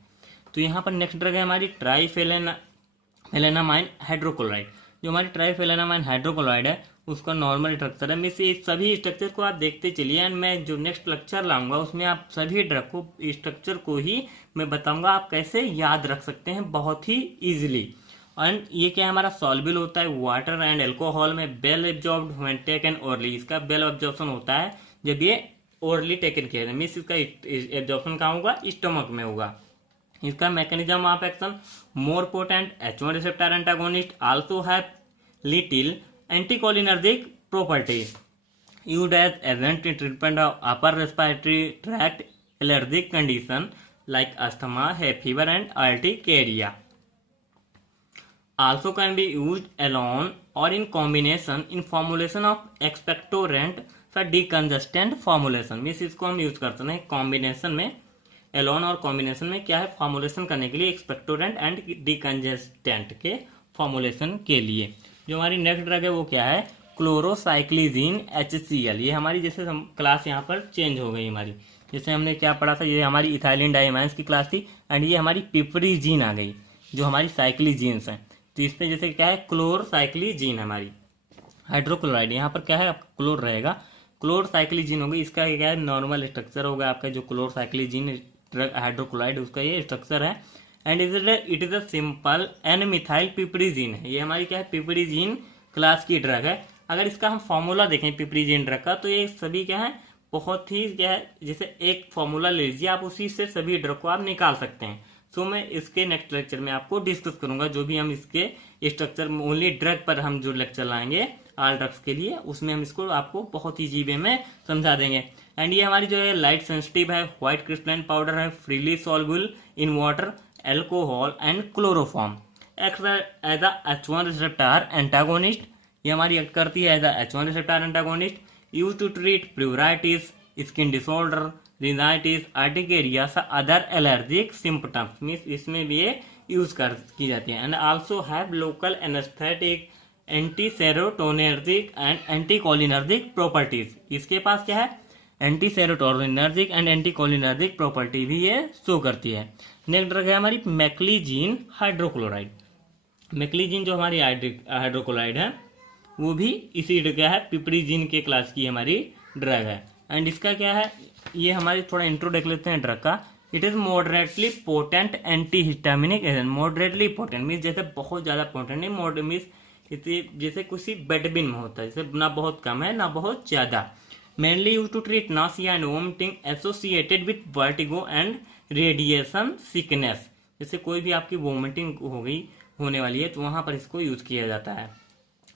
तो यहाँ पर नेक्स्ट ड्रग है हमारी ट्राइफेलेनामाइन हाइड्रोक्लोराइड। जो हमारी ट्राइफेलेनामाइन हाइड्रोक्लोराइड है उसका नॉर्मल स्ट्रक्चर है, मैं से सभी स्ट्रक्चर को आप देखते चलिए, एंड मैं जो नेक्स्ट लेक्चर लाऊंगा उसमें आप सभी ड्रग को स्ट्रक्चर को ही मैं बताऊंगा आप कैसे याद रख सकते हैं बहुत ही इजिली। एंड ये क्या है हमारा सॉल्युबल होता है वाटर एंड एल्कोहल में, well absorbed when taken orally. इसका वेल एब्जॉर्प्शन होता है जब ये ओरली टेकन किया जाए, मीन्स इसका एब्जॉर्प्शन कहाँ होगा, स्टमक में होगा। इसका mechanism of action more potent H1 receptor antagonist also have little anticholinergic properties used as agent in treatment of upper respiratory tract allergic condition like asthma, hay fever and urticaria. Also can be used alone or in combination in formulation of expectorant for decongestant formulation। Means इसको हम use करते हैं combination में, Elon और combination में क्या है formulation करने के लिए एक्सपेक्टोरेंट एंड डिकंजेस्टेंट के फॉर्मुलेशन के लिए। जो हमारी नेक्स्ट ड्रग है वो क्या है क्लोरोसाइक्लिजीन HCl। ये हमारी जैसे क्लास यहाँ पर चेंज हो गई हमारी, जैसे हमने क्या पढ़ा था, ये हमारी इथाइलिन डाइमाइंस की क्लास थी, एंड ये हमारी पिपरीजीन आ गई जो हमारी साइक्लिजीन्स हैं। तो इसमें जैसे क्या है क्लोरसाइक्लिजीन हमारी हाइड्रोक्लोराइड, यहाँ पर क्या है आपका क्लोर रहेगा, क्लोरसाइक्लिजीन होगी। इसका क्या है नॉर्मल स्ट्रक्चर होगा आपका जो क्लोरसाइक्लिजीन ड्रग हाइड्रोक्लोराइड उसका ये स्ट्रक्चर है। And it is a simple N methyl piperazine है। ये हमारी क्या है पिपरीजीन क्लास की ड्रग है। अगर इसका हम फॉर्मूला देखें पिपरीजीन ड्रग का, तो ये सभी क्या है बहुत ही क्या है, जैसे एक फॉर्मूला ले लीजिए आप, उसी से सभी ड्रग को आप निकाल सकते हैं। सो मैं इसके नेक्स्ट लेक्चर में आपको डिस्कस करूंगा, जो भी हम इसके स्ट्रक्चर ओनली ड्रग पर हम जो लेक्चर लाएंगे ऑल ड्रग्स के लिए, उसमें हम इसको आपको बहुत ही इजी वे में समझा देंगे। एंड ये हमारी जो है लाइट सेंसिटिव है, व्हाइट क्रिस्टलाइन पाउडर है, freely soluble in water, alcohol and chloroform, act as a H1 receptor antagonist. ये हमारी एक्ट करती है as a H1 receptor antagonist, use to treat pleuritis, skin disorder, rhinitis, urticaria, other allergic symptoms. Means इसमें भी ये use की जाती है। And also have local anaesthetic, anti serotoninergic and anti cholinergic properties. इसके पास क्या है anti serotoninergic and anti cholinergic property भी ये शो करती है। नेक्स्ट ड्रग है हमारी मैक्लीजीन हाइड्रोक्लोराइड। मैक्लीजीन जो हमारी हाइड्रोक्लोराइड है वो भी इसी क्या है पिपरीजीन के क्लास की हमारी ड्रग है। एंड इसका क्या है ये हमारी थोड़ा इंट्रो देख लेते हैं ड्रग का। It is moderately potent anti histaminic agent. Moderately potent means जैसे बहुत ज्यादा पोटेंट नहीं, मॉडरेट मीन्स जैसे किसी बेडबिन में होता है, जैसे ना बहुत कम है ना बहुत ज्यादा। Mainly use to treat nausea and vomiting associated with vertigo and radiation sickness. जैसे कोई भी आपकी वोमिटिंग हो गई होने वाली है तो वहां पर इसको यूज किया जाता है।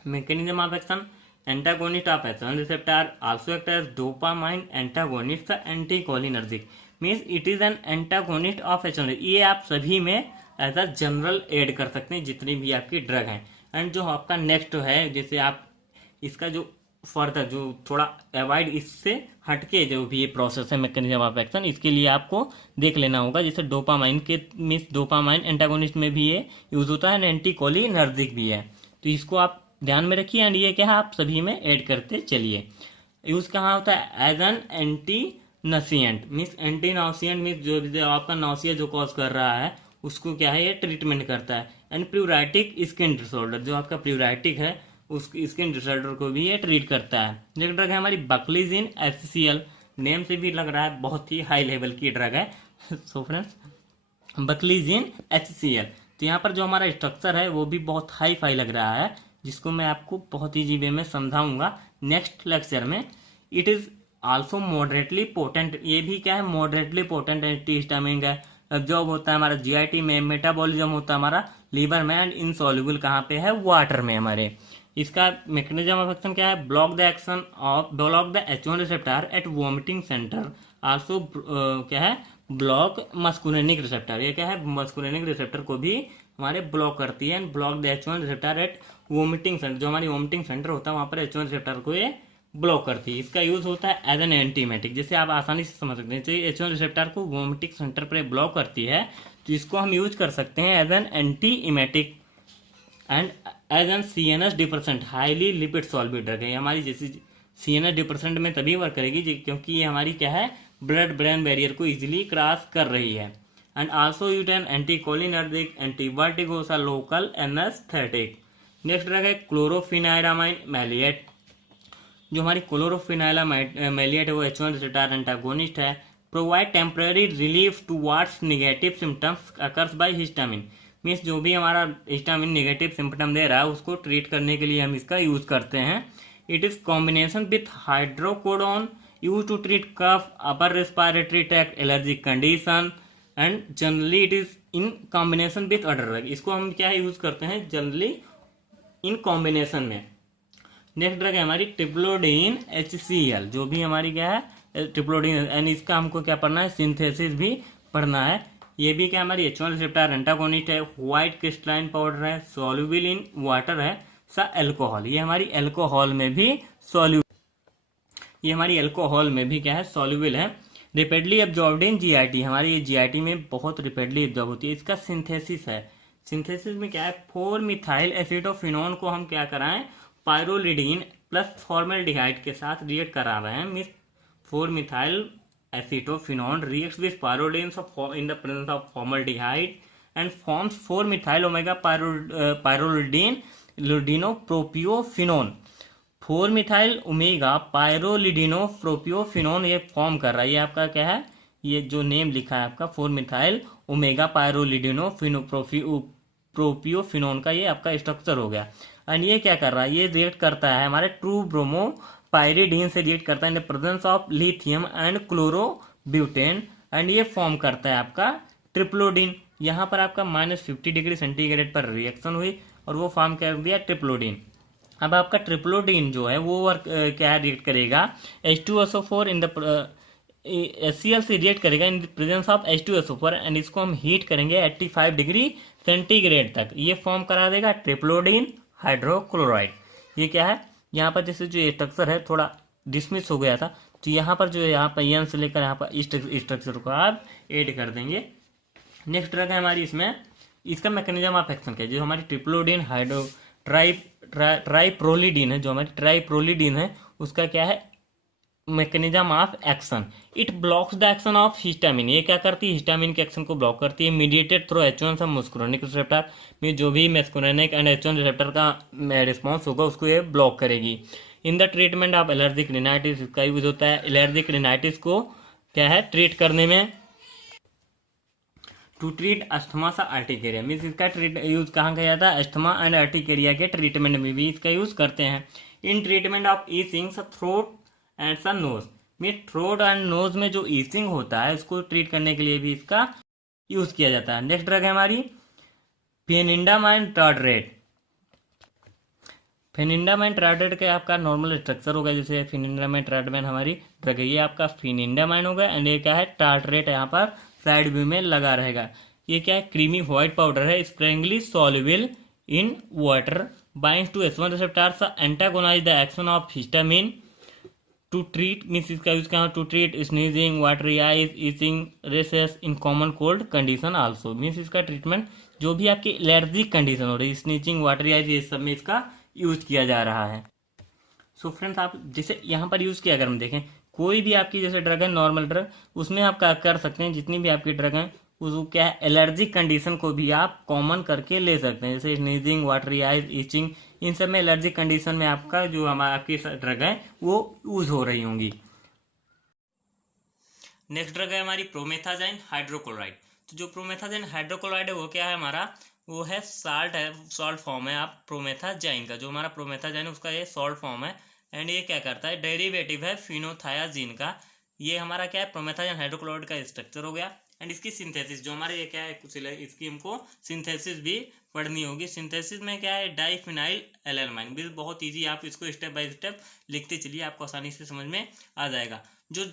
Mechanism of action, antagonist of estrogen receptor also act as dopamine antagonist anticholinergic means it is an antagonist of estrogen. ये आप सभी में एज अ जनरल ऐड कर सकते हैं जितनी भी आपकी ड्रग हैं। एंड जो आपका नेक्स्ट है, जैसे आप इसका जो फर्दर जो थोड़ा अवॉइड इससे हटके जो भी ये प्रोसेस है मैकेनिज्म ऑफ एक्शन, इसके लिए आपको देख लेना होगा। जैसे डोपामाइन के मीन्स डोपामाइन एंटागोनिस्ट में भी ये यूज होता है, एंटीकोलिनर्जिक भी है, तो इसको आप ध्यान में रखिए। एंड ये क्या है आप सभी में ऐड करते चलिए। यूज कहाँ होता है? As an anti nauseant means anti nauseant means जो आपका नॉसिया जो कॉज कर रहा है उसको क्या है ये ट्रीटमेंट करता है। एंड प्यूराइटिक स्किन डिसऑर्डर, जो आपका प्यूराइटिक है उस स्किन डिसऑर्डर को भी ये ट्रीट करता है। नेक्स्ट ड्रग है हमारी बकलीजिन HCl, नेम से भी लग रहा है बहुत ही हाई लेवल की ड्रग है। सो फ्रेंड्स बकलीजिन HCl, तो यहाँ पर जो हमारा स्ट्रक्चर है वो भी बहुत हाई फाई लग रहा है, जिसको मैं आपको बहुत ईजी वे में समझाऊंगा नेक्स्ट लेक्चर में। It is also moderately potent, ये भी क्या है मॉडरेटली पोटेंट एंटी हिस्टामिन है। जॉब होता है हमारा GIT में, मेटाबॉलिज्म होता है हमारा लीवर में, एंड इनसॉल्युबल कहाँ पे है? वाटर में हमारे। इसका मैकेनिज्म ऑफ एक्शन क्या है? Block the H1 receptor at vomiting centre, also क्या है ब्लॉक मस्कुलिनिक रिसेप्टर। ये क्या है मस्कुलिनिक रिसेप्टर को भी हमारे ब्लॉक करती है। And block the H1 receptor at vomiting centre, जो हमारी वोमिटिंग सेंटर होता है वहां पर H1 रिसेप्टर को ये ब्लॉक करती है। इसका यूज होता है एज एन एंटीमेटिक, जैसे आप आसानी से समझ सकते हैं। जैसे H1 रिसेप्टर को वोमिटिंग सेंटर पर ब्लॉक करती है तो इसको हम यूज कर सकते हैं as an antiemetic and as an CNS depressant, highly lipid soluble drug है। हमारी जैसी CNS डिप्रेसेंट में तभी वर्क करेगी क्योंकि ये हमारी क्या है ब्लड ब्रेन बैरियर को इजिली क्रॉस कर रही है। And also use an anticholinergic, antivertigo, local anaesthetic. Next drug है क्लोरोफिनाइडामाइन मैलिएट, जो हमारी क्लोरोफिनाइलामाइड मैलिएट है वो H1 रिसेप्टर एंटागोनिस्ट है। Provide temporary relief towards negative symptoms occurs by histamine means जो भी हमारा हिस्टामिन नेगेटिव सिम्टम दे रहा है उसको ट्रीट करने के लिए हम इसका यूज करते हैं। It is combination with hydrocodone use to treat cough, upper respiratory tract allergic condition, and generally it is in combination with other drug. इसको हम क्या यूज करते हैं जनरली इन कॉम्बिनेशन में। नेक्स्ट ड्रग है हमारी ट्रिप्लोडीन HCl, जो भी हमारी क्या है ट्रिप्लोडीन, एंड इसका हमको क्या पढ़ना है सिंथेसिस भी पढ़ना है। ये भी क्या हमारी H1 रिसेप्टर एंटागोनिस्ट है, व्हाइट क्रिस्टलाइन पाउडर है, सॉल्युबल इन वाटर है, सा अल्कोहल, ये हमारी अल्कोहल में भी क्या है सॉल्युबल है। रिपेडली एब्जॉर्ब्ड इन GIT, हमारी ये GIT में बहुत रिपेडली एब्जॉर्ब होती है। इसका सिंथेसिस है, सिंथेसिस में क्या है 4 मिथाइल एसिटोफिनोन को हम क्या कराएं पायरोलिडीन प्लस फॉर्मेल्डिहाइड के साथ रिएक्ट करा रहे हैं। Means 4 methyl acetophenone reacts with pyridines in the presence of formaldehyde and forms 4 methyl omega pyrolidinopropionone। 4 methyl omega pyrrolidinopropiophenone ये फॉर्म कर रहा है। ये आपका क्या है ये जो नेम लिखा है आपका 4 मिथाइल ओमेगा पायरोलिडिनोप्रोपियोफिनोन का ये आपका स्ट्रक्चर हो गया। एंड ये क्या कर रहा है ये रिएक्ट करता है हमारे ट्रू ब्रोमो पायरिडीन से रिएक्ट करता है in the presence of lithium and chlorobutane, and ये फॉर्म करता है आपका ट्रिप्लोडीन। यहाँ पर आपका -50 डिग्री सेंटीग्रेड पर रिएक्शन हुई और वो फॉर्म कर दिया ट्रिप्लोडीन। अब आपका ट्रिप्लोडीन जो है वो क्या रिएक्ट करेगा H2SO4 इन द HCl से रिएक्ट करेगा in the presence of H2SO4, and इसको हम हीट करेंगे 85 डिग्री सेंटीग्रेड तक। ये फॉर्म करा देगा ट्रिप्लोडीन हाइड्रोक्लोराइड। ये क्या है यहाँ पर जैसे जो स्ट्रक्चर है थोड़ा डिसमिस हो गया था, तो यहाँ पर जो है यहाँ पर यन से लेकर यहाँ पर इस स्ट्रक्चर को आप ऐड कर देंगे। नेक्स्ट ड्रग है हमारी इसमें इसका मैकेनिज्म ऑफ एक्शन क्या है, जो हमारी ट्रिप्लोडीन हाइड्रो ट्राइप्रोलिडीन है, जो हमारी ट्राइप्रोलिडीन है उसका क्या है mechanism of action. It blocks the action of histamine, ये क्या करती है हिस्टामिन के एक्शन को ब्लॉक करती है। मीडिएटेड थ्रू H1 सब मस्कुलिनिक रिसेप्टर में जो भी मस्कुलिनिक एंड H1 रिसेप्टर का रिस्पॉन्स होगा उसको ये ब्लॉक करेगी। In the treatment of allergic rhinitis इसका यूज होता है। एलर्जिक रिनाइटिस को क्या है ट्रीट करने में। टू ट्रीट अस्थमा सा अर्टिकेरिया मीन्स इसका यूज कहाँ किया जाता है, अस्थमा एंड अर्टिकेरिया के ट्रीटमेंट में भी इसका यूज करते हैं। In treatment of itching throat and सा nose mean throat and nose में जो ईचिंग होता है उसको ट्रीट करने के लिए भी इसका यूज किया जाता है। नेक्स्ट ड्रग है हमारी फेनिंडामाइन टार्ट्रेट। फेनिंडामाइन टार्ट्रेट का आपका नॉर्मल स्ट्रक्चर होगा, जैसे फेनिंडामाइन टार्ट्रेट हमारी ड्रग है, ये आपका फेनिंडामाइन होगा एंड ये क्या है टार्ट्रेट यहाँ पर साइड व्यू में लगा रहेगा। ये क्या है क्रीमी व्हाइट पाउडर है, sparingly soluble in water, binds to H1 receptors, antagonize the action of histamine to treat means इसका यूज कहाँ to treat sneezing, watery eyes, itching, rashes in common cold condition also means इसका treatment जो भी आपकी allergic condition हो रही है, स्नीचिंग, watery eyes, ये सब में इसका यूज किया जा रहा है। सो फ्रेंड्स आप जैसे यहाँ पर यूज किया अगर हम देखें कोई भी आपकी जैसे ड्रग है नॉर्मल ड्रग, उसमें आप क्या कर सकते हैं, जितनी भी आपकी ड्रग है उसको क्या है एलर्जिक कंडीशन को भी आप कॉमन करके ले सकते हैं, जैसे स्नीजिंग, वाटरी आइज, ईचिंग, इन सब में एलर्जिक कंडीशन में आपका जो हमारा आपकी ड्रग है वो यूज हो रही होंगी। नेक्स्ट ड्रग है हमारी प्रोमेथाजाइन हाइड्रोक्लोराइड। तो जो प्रोमेथाजाइन हाइड्रोक्लोराइड है वो क्या है हमारा, वो है सॉल्ट फॉर्म है आप प्रोमेथाजाइन का, जो हमारा प्रोमेथाजाइन उसका ये सॉल्ट फॉर्म है एंड ये क्या करता है डेरिवेटिव है फिनोथायाजीन का। ये हमारा क्या है प्रोमेथाजाइन हाइड्रोक्लोराइड का स्ट्रक्चर हो गया एंड इसकी सिंथेसिस जो हमारे ये क्या है कुछ इसकी हमको सिंथेसिस भी पढ़नी होगी। सिंथेसिस में क्या है डाइफिनाइल एलानामाइन, भी बहुत इजी, आप इसको स्टेप बाय स्टेप लिखते चलिए आपको आसानी से समझ में आ जाएगा। जो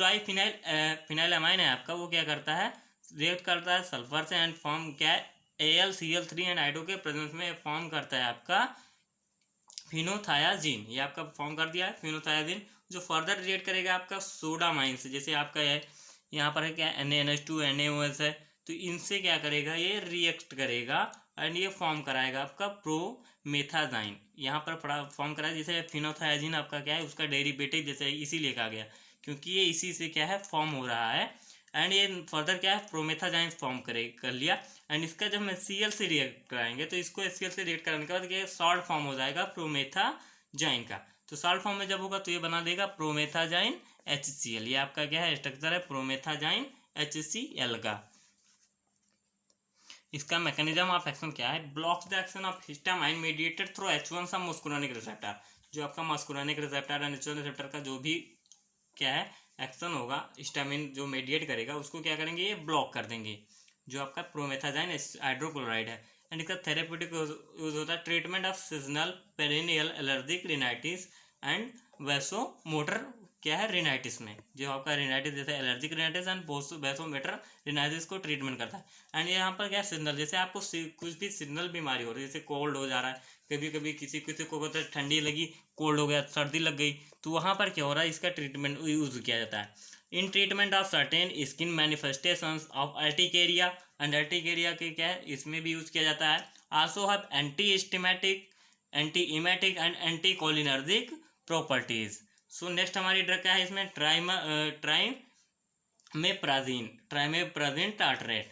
फिनाइलामाइन है आपका वो क्या करता है रिएक्ट करता है सल्फर से एंड फॉर्म क्या है AlCl3 एंड आइडो के प्रेजेंस में फॉर्म करता है आपका फिनोथायाजीन, ये आपका फॉर्म कर दिया है फिनोथायाजीन, जो फर्दर रिएक्ट करेगा आपका सोडामाइन से, जैसे आपका है यहाँ पर है क्या NaNH2 NaOH है, तो इनसे क्या करेगा ये रिएक्ट करेगा एंड ये फॉर्म कराएगा आपका प्रोमेथाजाइन, यहाँ पर फॉर्म कराएगा। जैसे फिनोथायाजीन आपका क्या है उसका डेरिवेटिव जैसे इसीलिए कहा गया क्योंकि ये इसी से क्या है फॉर्म हो रहा है एंड ये फर्दर क्या है प्रोमेथाजाइन फॉर्म कर लिया एंड इसका जब हम Cl से रिएक्ट कराएंगे तो इसको Cl से रिएक्ट कराने के बाद ये सॉल्ट फॉर्म हो जाएगा प्रोमेथाजाइन का। तो सॉल्ट फॉर्म में जब होगा तो ये बना देगा प्रोमेथाजाइन HCl, ये आपका क्या है स्ट्रक्चर है प्रोमेथाजाइन HCl का। इसका मैकेनिज्म ऑफ एक्शन क्या है, blocks the action of histamine mediated through H1 some muscarinic receptor, जो आपका मस्कुरानिक रिसेप्टर एंड H1 रिसेप्टर का जो भी क्या है एक्शन होगा हिस्टामिन जो मेडिएट करेगा उसको क्या करेंगे ये ब्लॉक कर देंगे, जो आपका प्रोमेथाजाइन हाइड्रोक्लोराइड है एंड इसका थेरेप्यूटिक यूज होता है treatment of seasonal perennial allergic rhinitis and vasomotor क्या है रिनाइटिस में, जो आपका रिनाइटिस जैसे allergic rhinitis and vasomotor rhinitis को ट्रीटमेंट करता है। एंड यहाँ पर क्या सीजनल, जैसे आपको कुछ भी सीजनल बीमारी हो रही है, जैसे कोल्ड हो जा रहा है, कभी कभी किसी को ठंडी लगी, कोल्ड हो गया, सर्दी लग गई, तो वहाँ पर क्या हो रहा है इसका ट्रीटमेंट यूज किया जाता है। In treatment of certain skin manifestations of urticaria and urticaria के क्या है इसमें भी यूज किया जाता है। Also have anti हिस्टेमेटिक, anti emetic and anti cholinergic properties. So next हमारी ड्रग क्या है इसमें ट्राइमेप्राजीन टार्ट्रेट।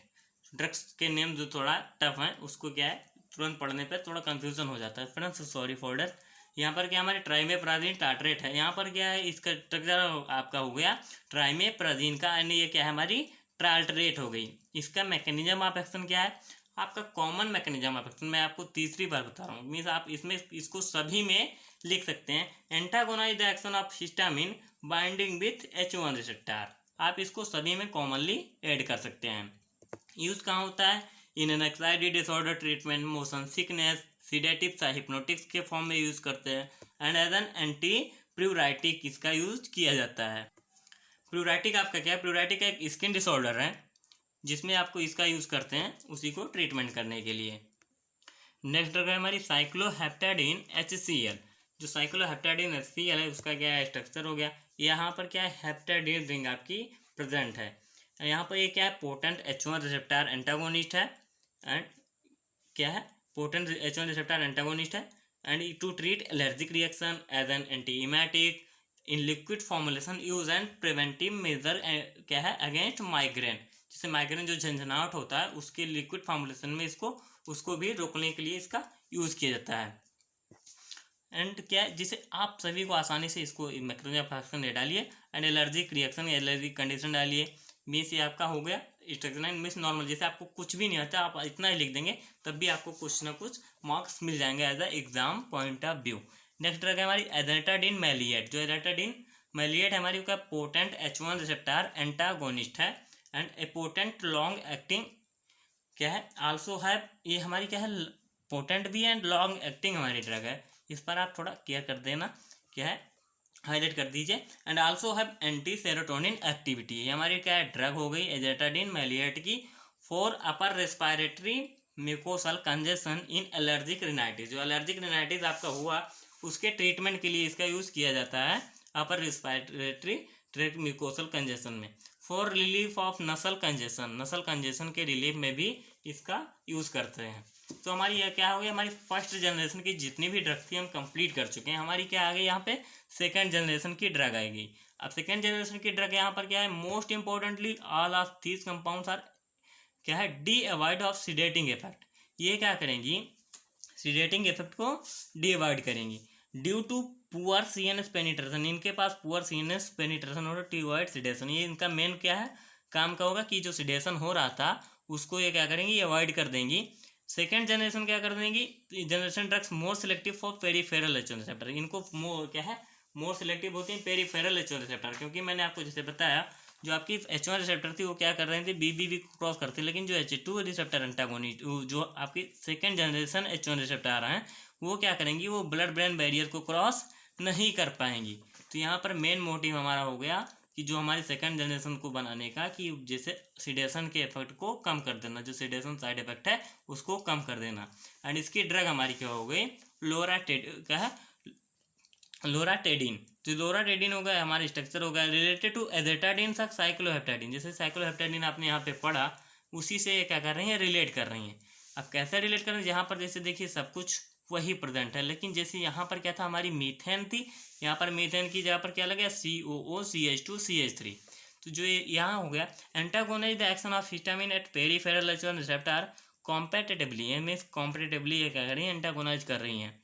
ड्रग्स के नेम जो थोड़ा टफ है उसको क्या है तुरंत पढ़ने पे थोड़ा कंफ्यूजन हो जाता है फ्रेंड्स, सॉरी फॉर दैट। यहाँ पर क्या हमारे ट्राइमेप्राजीन टार्ट्रेट है, यहाँ पर क्या है इसका स्ट्रक्चर आपका हो गया ट्राइमेप्राजीन का एंड ये क्या है हमारी टार्ट्रेट हो गई। इसका मैकेनिज्म ऑफ एक्शन क्या है आपका कॉमन मैकेनिज्म ऑफ एक्शन मैं आपको तीसरी बार बता रहा हूँ, मीन्स आप इसमें इसको सभी में लिख सकते हैं। Antagonize the action of histamine binding with H1 receptor, आप इसको सभी में कॉमनली ऐड कर सकते हैं। यूज कहाँ होता है in anxiety disorder treatment, motion sickness, sedative hypnotics के फॉर्म में यूज करते हैं and as an anti pruritic इसका यूज किया जाता है। प्यूराइटिक आपका क्या है, प्यूराइटिक एक स्किन डिसऑर्डर है जिसमें आपको इसका यूज करते हैं उसी को ट्रीटमेंट करने के लिए। नेक्स्ट ड्रग है हमारी साइक्लोहेप्टाडीन HCl। जो साइक्लोहेप्टाडीन HCl है उसका क्या है स्ट्रक्चर हो गया, यहाँ पर क्या है हेप्टाडीन रिंग आपकी प्रेजेंट है, यहाँ पर ये क्या है पोटेंट H1 रिसेप्टर एंटागोनिस्ट है एंड क्या है पोटेंट H1 रिसेप्टर एंटागोनिस्ट है and to treat allergic reaction as an antiemetic in liquid formulation use and preventive measure क्या है अगेंस्ट माइग्रेन, जैसे माइग्रेन जो झंझनाहट होता है उसके लिक्विड फॉर्मुलेशन में उसको भी रोकने के लिए इसका यूज किया जाता है। एंड क्या है जिसे आप सभी को आसानी से इसको मैकेनिज्म ऑफ एक्शन डालिए and allergic reaction allergic condition डालिए, मीन्स ये आपका हो गया स्ट्रक्चर 9 मीन्स नॉर्मल। जैसे आपको कुछ भी नहीं आता आप इतना ही लिख देंगे तब भी आपको कुछ ना कुछ मार्क्स मिल जाएंगे as a exam point of view. Next drug है हमारी एजल्टाडिन मैलिएट। जो एजल्टाडिन मैलिएट है हमारी, उसका पोटेंट H1 रिसेप्टर एंटागोनिस्ट है and A potent long acting क्या है आल्सो है। ये हमारी क्या है पोटेंट भी है एंड लॉन्ग एक्टिंग हमारी ड्रग है। इस पर आप थोड़ा केयर कर देना, क्या है हाईलाइट कर दीजिए। And also have anti serotonin activity. ये हमारी क्या है ड्रग हो गई एजल्टाडिन मैलिएट की for upper respiratory mucosal congestion in allergic rhinitis. जो एलर्जिक रिनाइटिस आपका हुआ उसके ट्रीटमेंट के लिए इसका यूज़ किया जाता है अपर रेस्पिरेटरी ट्रैक्ट म्यूकोसल कंजेशन में। फॉर रिलीफ ऑफ नसल कंजेशन, नसल कंजेशन के रिलीफ में भी इसका यूज़ करते हैं। तो हमारी यह क्या हो गया, हमारी फर्स्ट जनरेशन की जितनी भी ड्रग थी हम कंप्लीट कर चुके हैं। हमारी क्या आ गई यहाँ पे सेकंड जनरेशन की ड्रग आएगी। अब सेकंड जनरेशन की ड्रग यहाँ पर क्या है, most importantly all of these compounds are क्या है devoid of sedating effect. ये क्या करेंगी, सीडेटिंग इफेक्ट को डी अवॉइड करेंगी due to poor CNS penetration. इनके पास पुअर सीएनएस पेनिट्रेशन हो रहा है टू अवॉइड सीडेशन। ये इनका मेन क्या है काम का होगा कि जो सीडेशन हो रहा था उसको ये क्या करेंगी, ये अवॉइड कर देंगी। सेकेंड जनरेशन क्या कर देंगी, generation drugs more selective for peripheral H1 receptor. इनको क्या है मोर सिलेक्टिव होती है पेरीफेरल H1 रिसेप्टर, क्योंकि मैंने आपको जैसे बताया जो आपकी H1 रिसेप्टर थी वो क्या कर रही थी BBB को क्रॉस करती, लेकिन जो H2 रिसेप्टर एंटागोनिस्ट जो आपकी सेकेंड जनरेशन H1 रिसेप्टर आ रहा है वो क्या करेंगी, वो ब्लड ब्रेन बैरियर को क्रॉस नहीं कर पाएंगी। तो यहाँ पर मेन मोटिव हमारा हो गया कि जो हमारी सेकंड जनरेशन को बनाने का कि जैसे सीडेशन के इफेक्ट को कम कर देना, जो सीडेशन साइड इफेक्ट है उसको कम कर देना। एंड इसकी ड्रग हमारी क्या हो गई क्या है लोराटेडिन। जो लोराटेडिन हो गया हमारा स्ट्रक्चर हो गया रिलेटेड टू एजेटाडिन साइक्लोहेप्टाडिन। जैसे साइक्लोहेप्टाडिन आपने यहाँ पे पढ़ा उसी से क्या कर रही है रिलेट कर रही हैं। अब कैसे रिलेट कर रही है, यहाँ पर जैसे देखिए सब कुछ वही प्रेजेंट है, लेकिन जैसे यहाँ पर क्या था हमारी मीथेन थी, यहाँ पर मीथेन की जगह पर क्या लगा COO CH2CH3। तो जो यहाँ हो गया antagonize the action of histamine at peripheral H1 receptor competitively, means competitively ये क्या कर रही है एंटागोनाइज कर रही हैं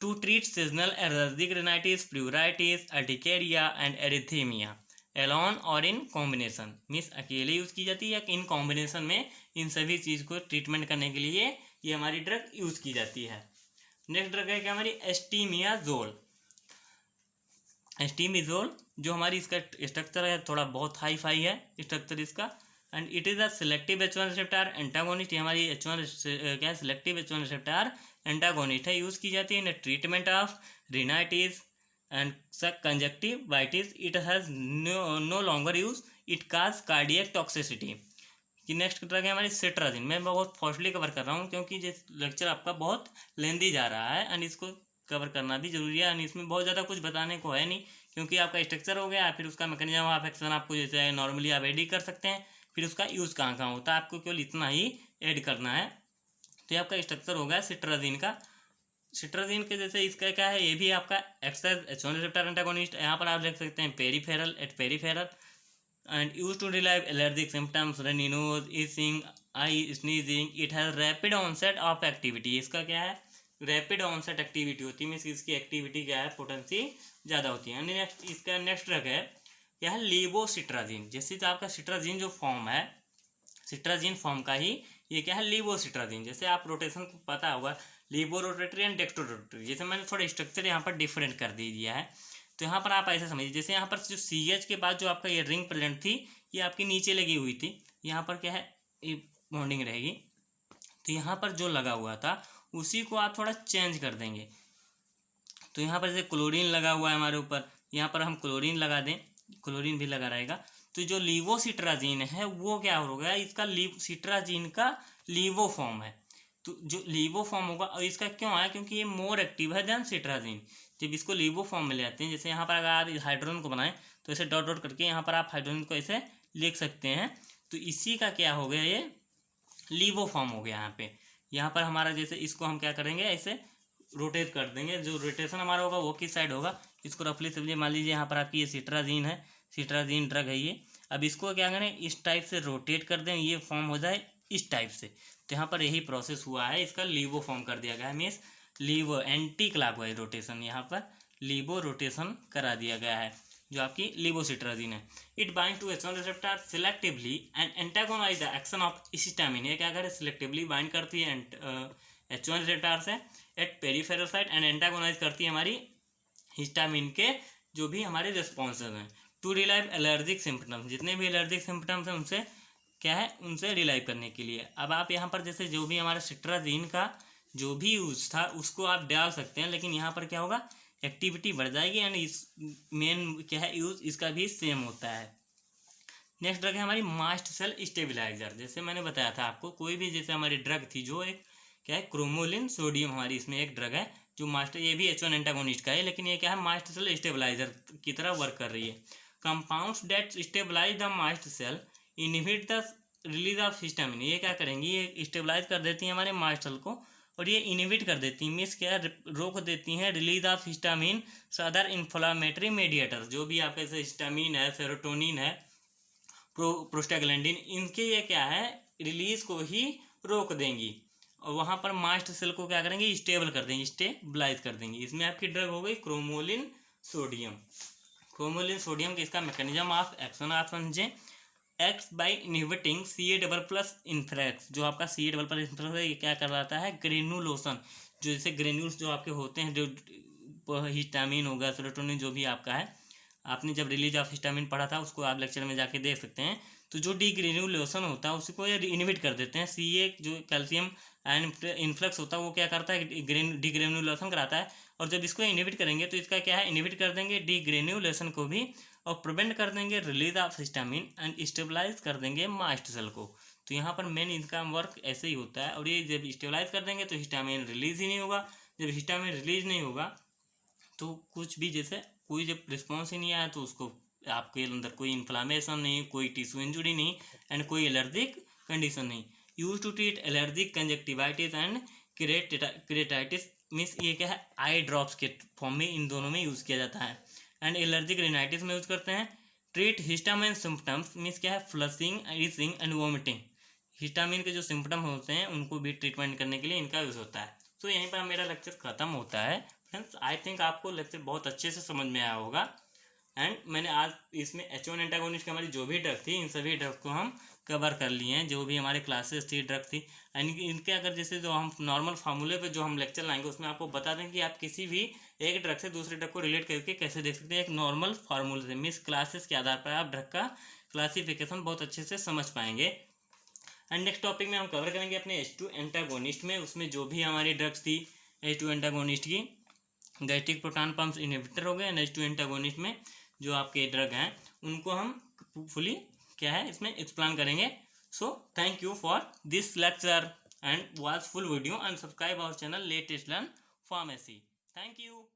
to treat seasonal allergic rhinitis, pleuritis, urticaria and erythema alone or in combination. Means अकेले यूज़ की जाती है या इन कॉम्बिनेशन में इन सभी चीज़ को ट्रीटमेंट करने के लिए ये हमारी ड्रग यूज़ की जाती है। नेक्स्ट ड्रग है क्या हमारी एस्टीमियाजोल। एस्टीमिजोल जो हमारी इसका स्ट्रक्चर है थोड़ा बहुत हाई फाई है स्ट्रक्चर इसका and it is a selective H1 receptor antagonist. हमारी H1 क्या सिलेक्टिव H1 रिसेप्टर एंटागोनिस्ट है, यूज़ की जाती है in treatment of rhinitis and conjunctivitis. It has no longer use, it cause cardiac toxicity. कि next drug है हमारी cetirizine. मैं बहुत फास्टली कवर कर रहा हूँ क्योंकि ये लेक्चर आपका बहुत लेंदी जा रहा है एंड इसको कवर करना भी जरूरी है एंड इसमें बहुत ज़्यादा कुछ बताने को है नहीं क्योंकि आपका स्ट्रक्चर हो गया, फिर उसका मैकेनिज्म ऑफ एक्शन आपको जैसे नॉर्मली आप एड कर सकते हैं, फिर उसका यूज़ कहाँ कहाँ होता है आपको केवल इतना ही ऐड करना है। तो ये आपका स्ट्रक्चर हो गया सिट्राजिन का। सिट्राजिन के जैसे इसका क्या है, ये भी आपका एक्साइज H1 रिसेप्टर एंटागोनिस्ट। यहाँ पर आप देख सकते हैं peripheral at peripheral and use to relieve allergic symptoms runny nose, itching, eye sneezing. It has rapid onset of activity. इसका क्या है रैपिड ऑनसेट एक्टिविटी होती है, मीन्स इसकी एक्टिविटी क्या है पोटेंसी ज़्यादा होती है। नेक्स्ट इसका नेक्स्ट ड्रग है क्या है लीवोसिट्राजिन। जैसे तो आपका सिट्राजिन जो फॉर्म है सिट्राजिन फॉर्म का ही ये क्या है लीवोसिट्राजिन। जैसे आप रोटेशन को पता होगा levo rotatory and dextro rotatory, जैसे मैंने थोड़ा स्ट्रक्चर यहाँ पर डिफरेंट कर दे दिया है। तो यहाँ पर आप ऐसे समझिए जैसे यहाँ पर जो CH के बाद जो आपका ये रिंग प्रेजेंट थी ये आपकी नीचे लगी हुई थी, यहाँ पर क्या है ये बॉन्डिंग रहेगी। तो यहाँ पर जो लगा हुआ था उसी को आप थोड़ा चेंज कर देंगे। तो यहाँ पर जैसे क्लोरीन लगा हुआ है हमारे ऊपर, यहाँ पर हम क्लोरीन लगा दें, क्लोरीन भी लगा रहेगा। तो जो लीवोसिट्राजिन है वो क्या हो गया इसका सिट्राजिन का लीवो फॉर्म है। तो जो लीवो फॉर्म होगा और इसका क्यों आया, क्योंकि ये मोर एक्टिव है देन सिट्राजिन। जब इसको लीवो फॉर्म में ले आते हैं, जैसे यहाँ पर अगर आप हाइड्रोजन को बनाएं तो ऐसे डॉट डॉट करके यहाँ पर आप हाइड्रोजन को ऐसे लिख सकते हैं। तो इसी का क्या हो गया ये लीवो फॉर्म हो गया यहाँ पे। यहाँ पर हमारा जैसे इसको हम क्या करेंगे ऐसे रोटेट कर देंगे, जो रोटेशन हमारा होगा वो किस साइड होगा इसको रफली समझिए। मान लीजिए यहाँ पर आपकी ये सिट्राजिन है, सिट्राजिन ड्रग है ये। अब इसको क्या करें इस टाइप से रोटेट कर दें, ये फॉर्म हो जाए इस टाइप से। तो यहाँ पर यही प्रोसेस हुआ है, इसका लीवो फॉर्म कर दिया गया है, मीन्स लीवो एंटी क्लॉकवाइज रोटेशन, यहाँ पर लीवो रोटेशन करा दिया गया है। जो आपकी लिवोसिट्राजीन है। It bind to H1 receptor selectively and antagonize the action of histamine. ये क्या करे, सिलेक्टिवली बाइंड करती है H1 रिसेप्टर से eight peripheral site and antagonise करती है हमारी हिस्टामिन के जो भी हमारे रिस्पॉन्सेज हैं टू रिलाइव एलर्जिक सिम्टम्स। जितने भी एलर्जिक सिम्टम्स हैं उनसे क्या है, उनसे रिलाइव करने के लिए। अब आप यहाँ पर जैसे जो भी हमारा सिट्राजीन का जो भी यूज था उसको आप डाल सकते हैं, लेकिन यहाँ पर क्या होगा, एक्टिविटी बढ़ जाएगी एंड इस मेन क्या है यूज इसका भी सेम होता है। नेक्स्ट ड्रग है हमारी मास्ट सेल स्टेबिलाईजर। जैसे मैंने बताया था आपको, कोई भी जैसे हमारी ड्रग थी जो एक क्या है क्रोमोलिन सोडियम, हमारी इसमें एक ड्रग है जो मास्टर, ये भी H1 एंटागोनिस्ट का है, लेकिन ये क्या है मास्ट सेल स्टेबिलाईजर की तरह वर्क कर रही है। Compounds that stabilise the mast cell inhibit the release of histamine. ये क्या करेंगी, ये स्टेबलाइज कर देती हैं हमारे मास्ट सेल को और ये इनहिबिट कर देती हैं, मीन्स क्या रोक देती हैं release of histamine other inflammatory mediator. जो भी आपके जैसे हिस्टामिन है, सेरोटोनिन है, प्रोस्टाग्लैंडिन, इनके ये क्या है रिलीज को ही रोक देंगी और वहाँ पर मास्ट सेल को क्या करेंगे, स्टेबल कर देंगे, स्टेबलाइज कर देंगे। इसमें आपकी ड्रग हो गई क्रोमोलिन सोडियम। क्रोमोलिन सोडियम के इसका मैकेनिज्म ऑफ एक्शन आप समझें, x by inhibiting Ca++ influx. जो आपका Ca++ इन्फ्लक्स है ये क्या करवाता है, ग्रेनुलोसन। जो जैसे ग्रेन्यूल्स जो आपके होते हैं, जो हिस्टामिन होगा, सेरोटोनिन जो भी आपका है, आपने जब रिलीज ऑफ हिस्टामिन पढ़ा था उसको आप लेक्चर में जाके देख सकते हैं। तो जो डीग्रेन्युलेशन होता है उसको ये इनहिबिट कर देते हैं। Ca जो कैल्शियम आयन इन्फ्लक्स होता है वो क्या करता है, डीग्रेन्युलेशन कराता है, और जब इसको इनहिबिट करेंगे तो इसका क्या है, इनहिबिट कर देंगे डीग्रेन्युलेशन को भी और प्रिवेंट कर देंगे release of histamine and stabilise कर देंगे मास्ट सेल को। तो यहाँ पर मेन इनका वर्क ऐसे ही होता है। और ये जब स्टेबलाइज कर देंगे तो हिस्टामिन रिलीज ही नहीं होगा। जब हिस्टामिन रिलीज नहीं होगा तो कुछ भी जैसे कोई जब रिस्पॉन्स ही नहीं आया तो उसको आपके अंदर कोई इन्फ्लामेशन नहीं, कोई टिश्यू इंजुरी नहीं एंड कोई एलर्जिक कंडीशन नहीं। Use to treat allergic conjunctivitis and keratitis, means ये क्या है आई ड्रॉप्स के फॉर्म में इन दोनों में यूज़ किया जाता है। एंड एलर्जिक रिनाइटिस में यूज करते हैं। ट्रीट हिस्टामिन सिम्टम्स, मीन्स क्या है flushing, etching and vomiting. Histamine के जो सिम्टम होते हैं उनको भी ट्रीटमेंट करने के लिए इनका यूज़ होता है। तो यहीं पर मेरा लेक्चर खत्म होता है। फ्रेंड्स आई थिंक आपको लेक्चर बहुत अच्छे से समझ में आया होगा। एंड मैंने आज इसमें H1 एंटागोनिस्ट की हमारी जो भी ड्रग थी इन सभी ड्रग को हम कवर कर लिए हैं, जो भी हमारे क्लासेस थी ड्रग थी। एंड इनके अगर जैसे जो हम नॉर्मल फार्मूले पे जो हम लेक्चर लाएंगे उसमें आपको बता दें कि आप किसी भी एक ड्रग से दूसरे ड्रग को रिलेट करके कैसे देख सकते हैं, एक नॉर्मल फार्मूले से। मीन्स क्लासेस के आधार पर आप ड्रग का क्लासिफिकेशन बहुत अच्छे से समझ पाएंगे। एंड नेक्स्ट टॉपिक में हम कवर करेंगे अपने H2 एंटागोनिस्ट में, उसमें जो भी हमारी ड्रग्स थी H2 एंटागोनिस्ट की, गैस्ट्रिक प्रोटॉन पंप इनहिबिटर हो गए। एंड H2 एंटागोनिस्ट में जो आपके ड्रग हैं उनको हम फुली क्या है इसमें एक्सप्लेन करेंगे। So thank you for this lecture and watch full video and subscribe our channel latest learn Pharmacy. Thank you.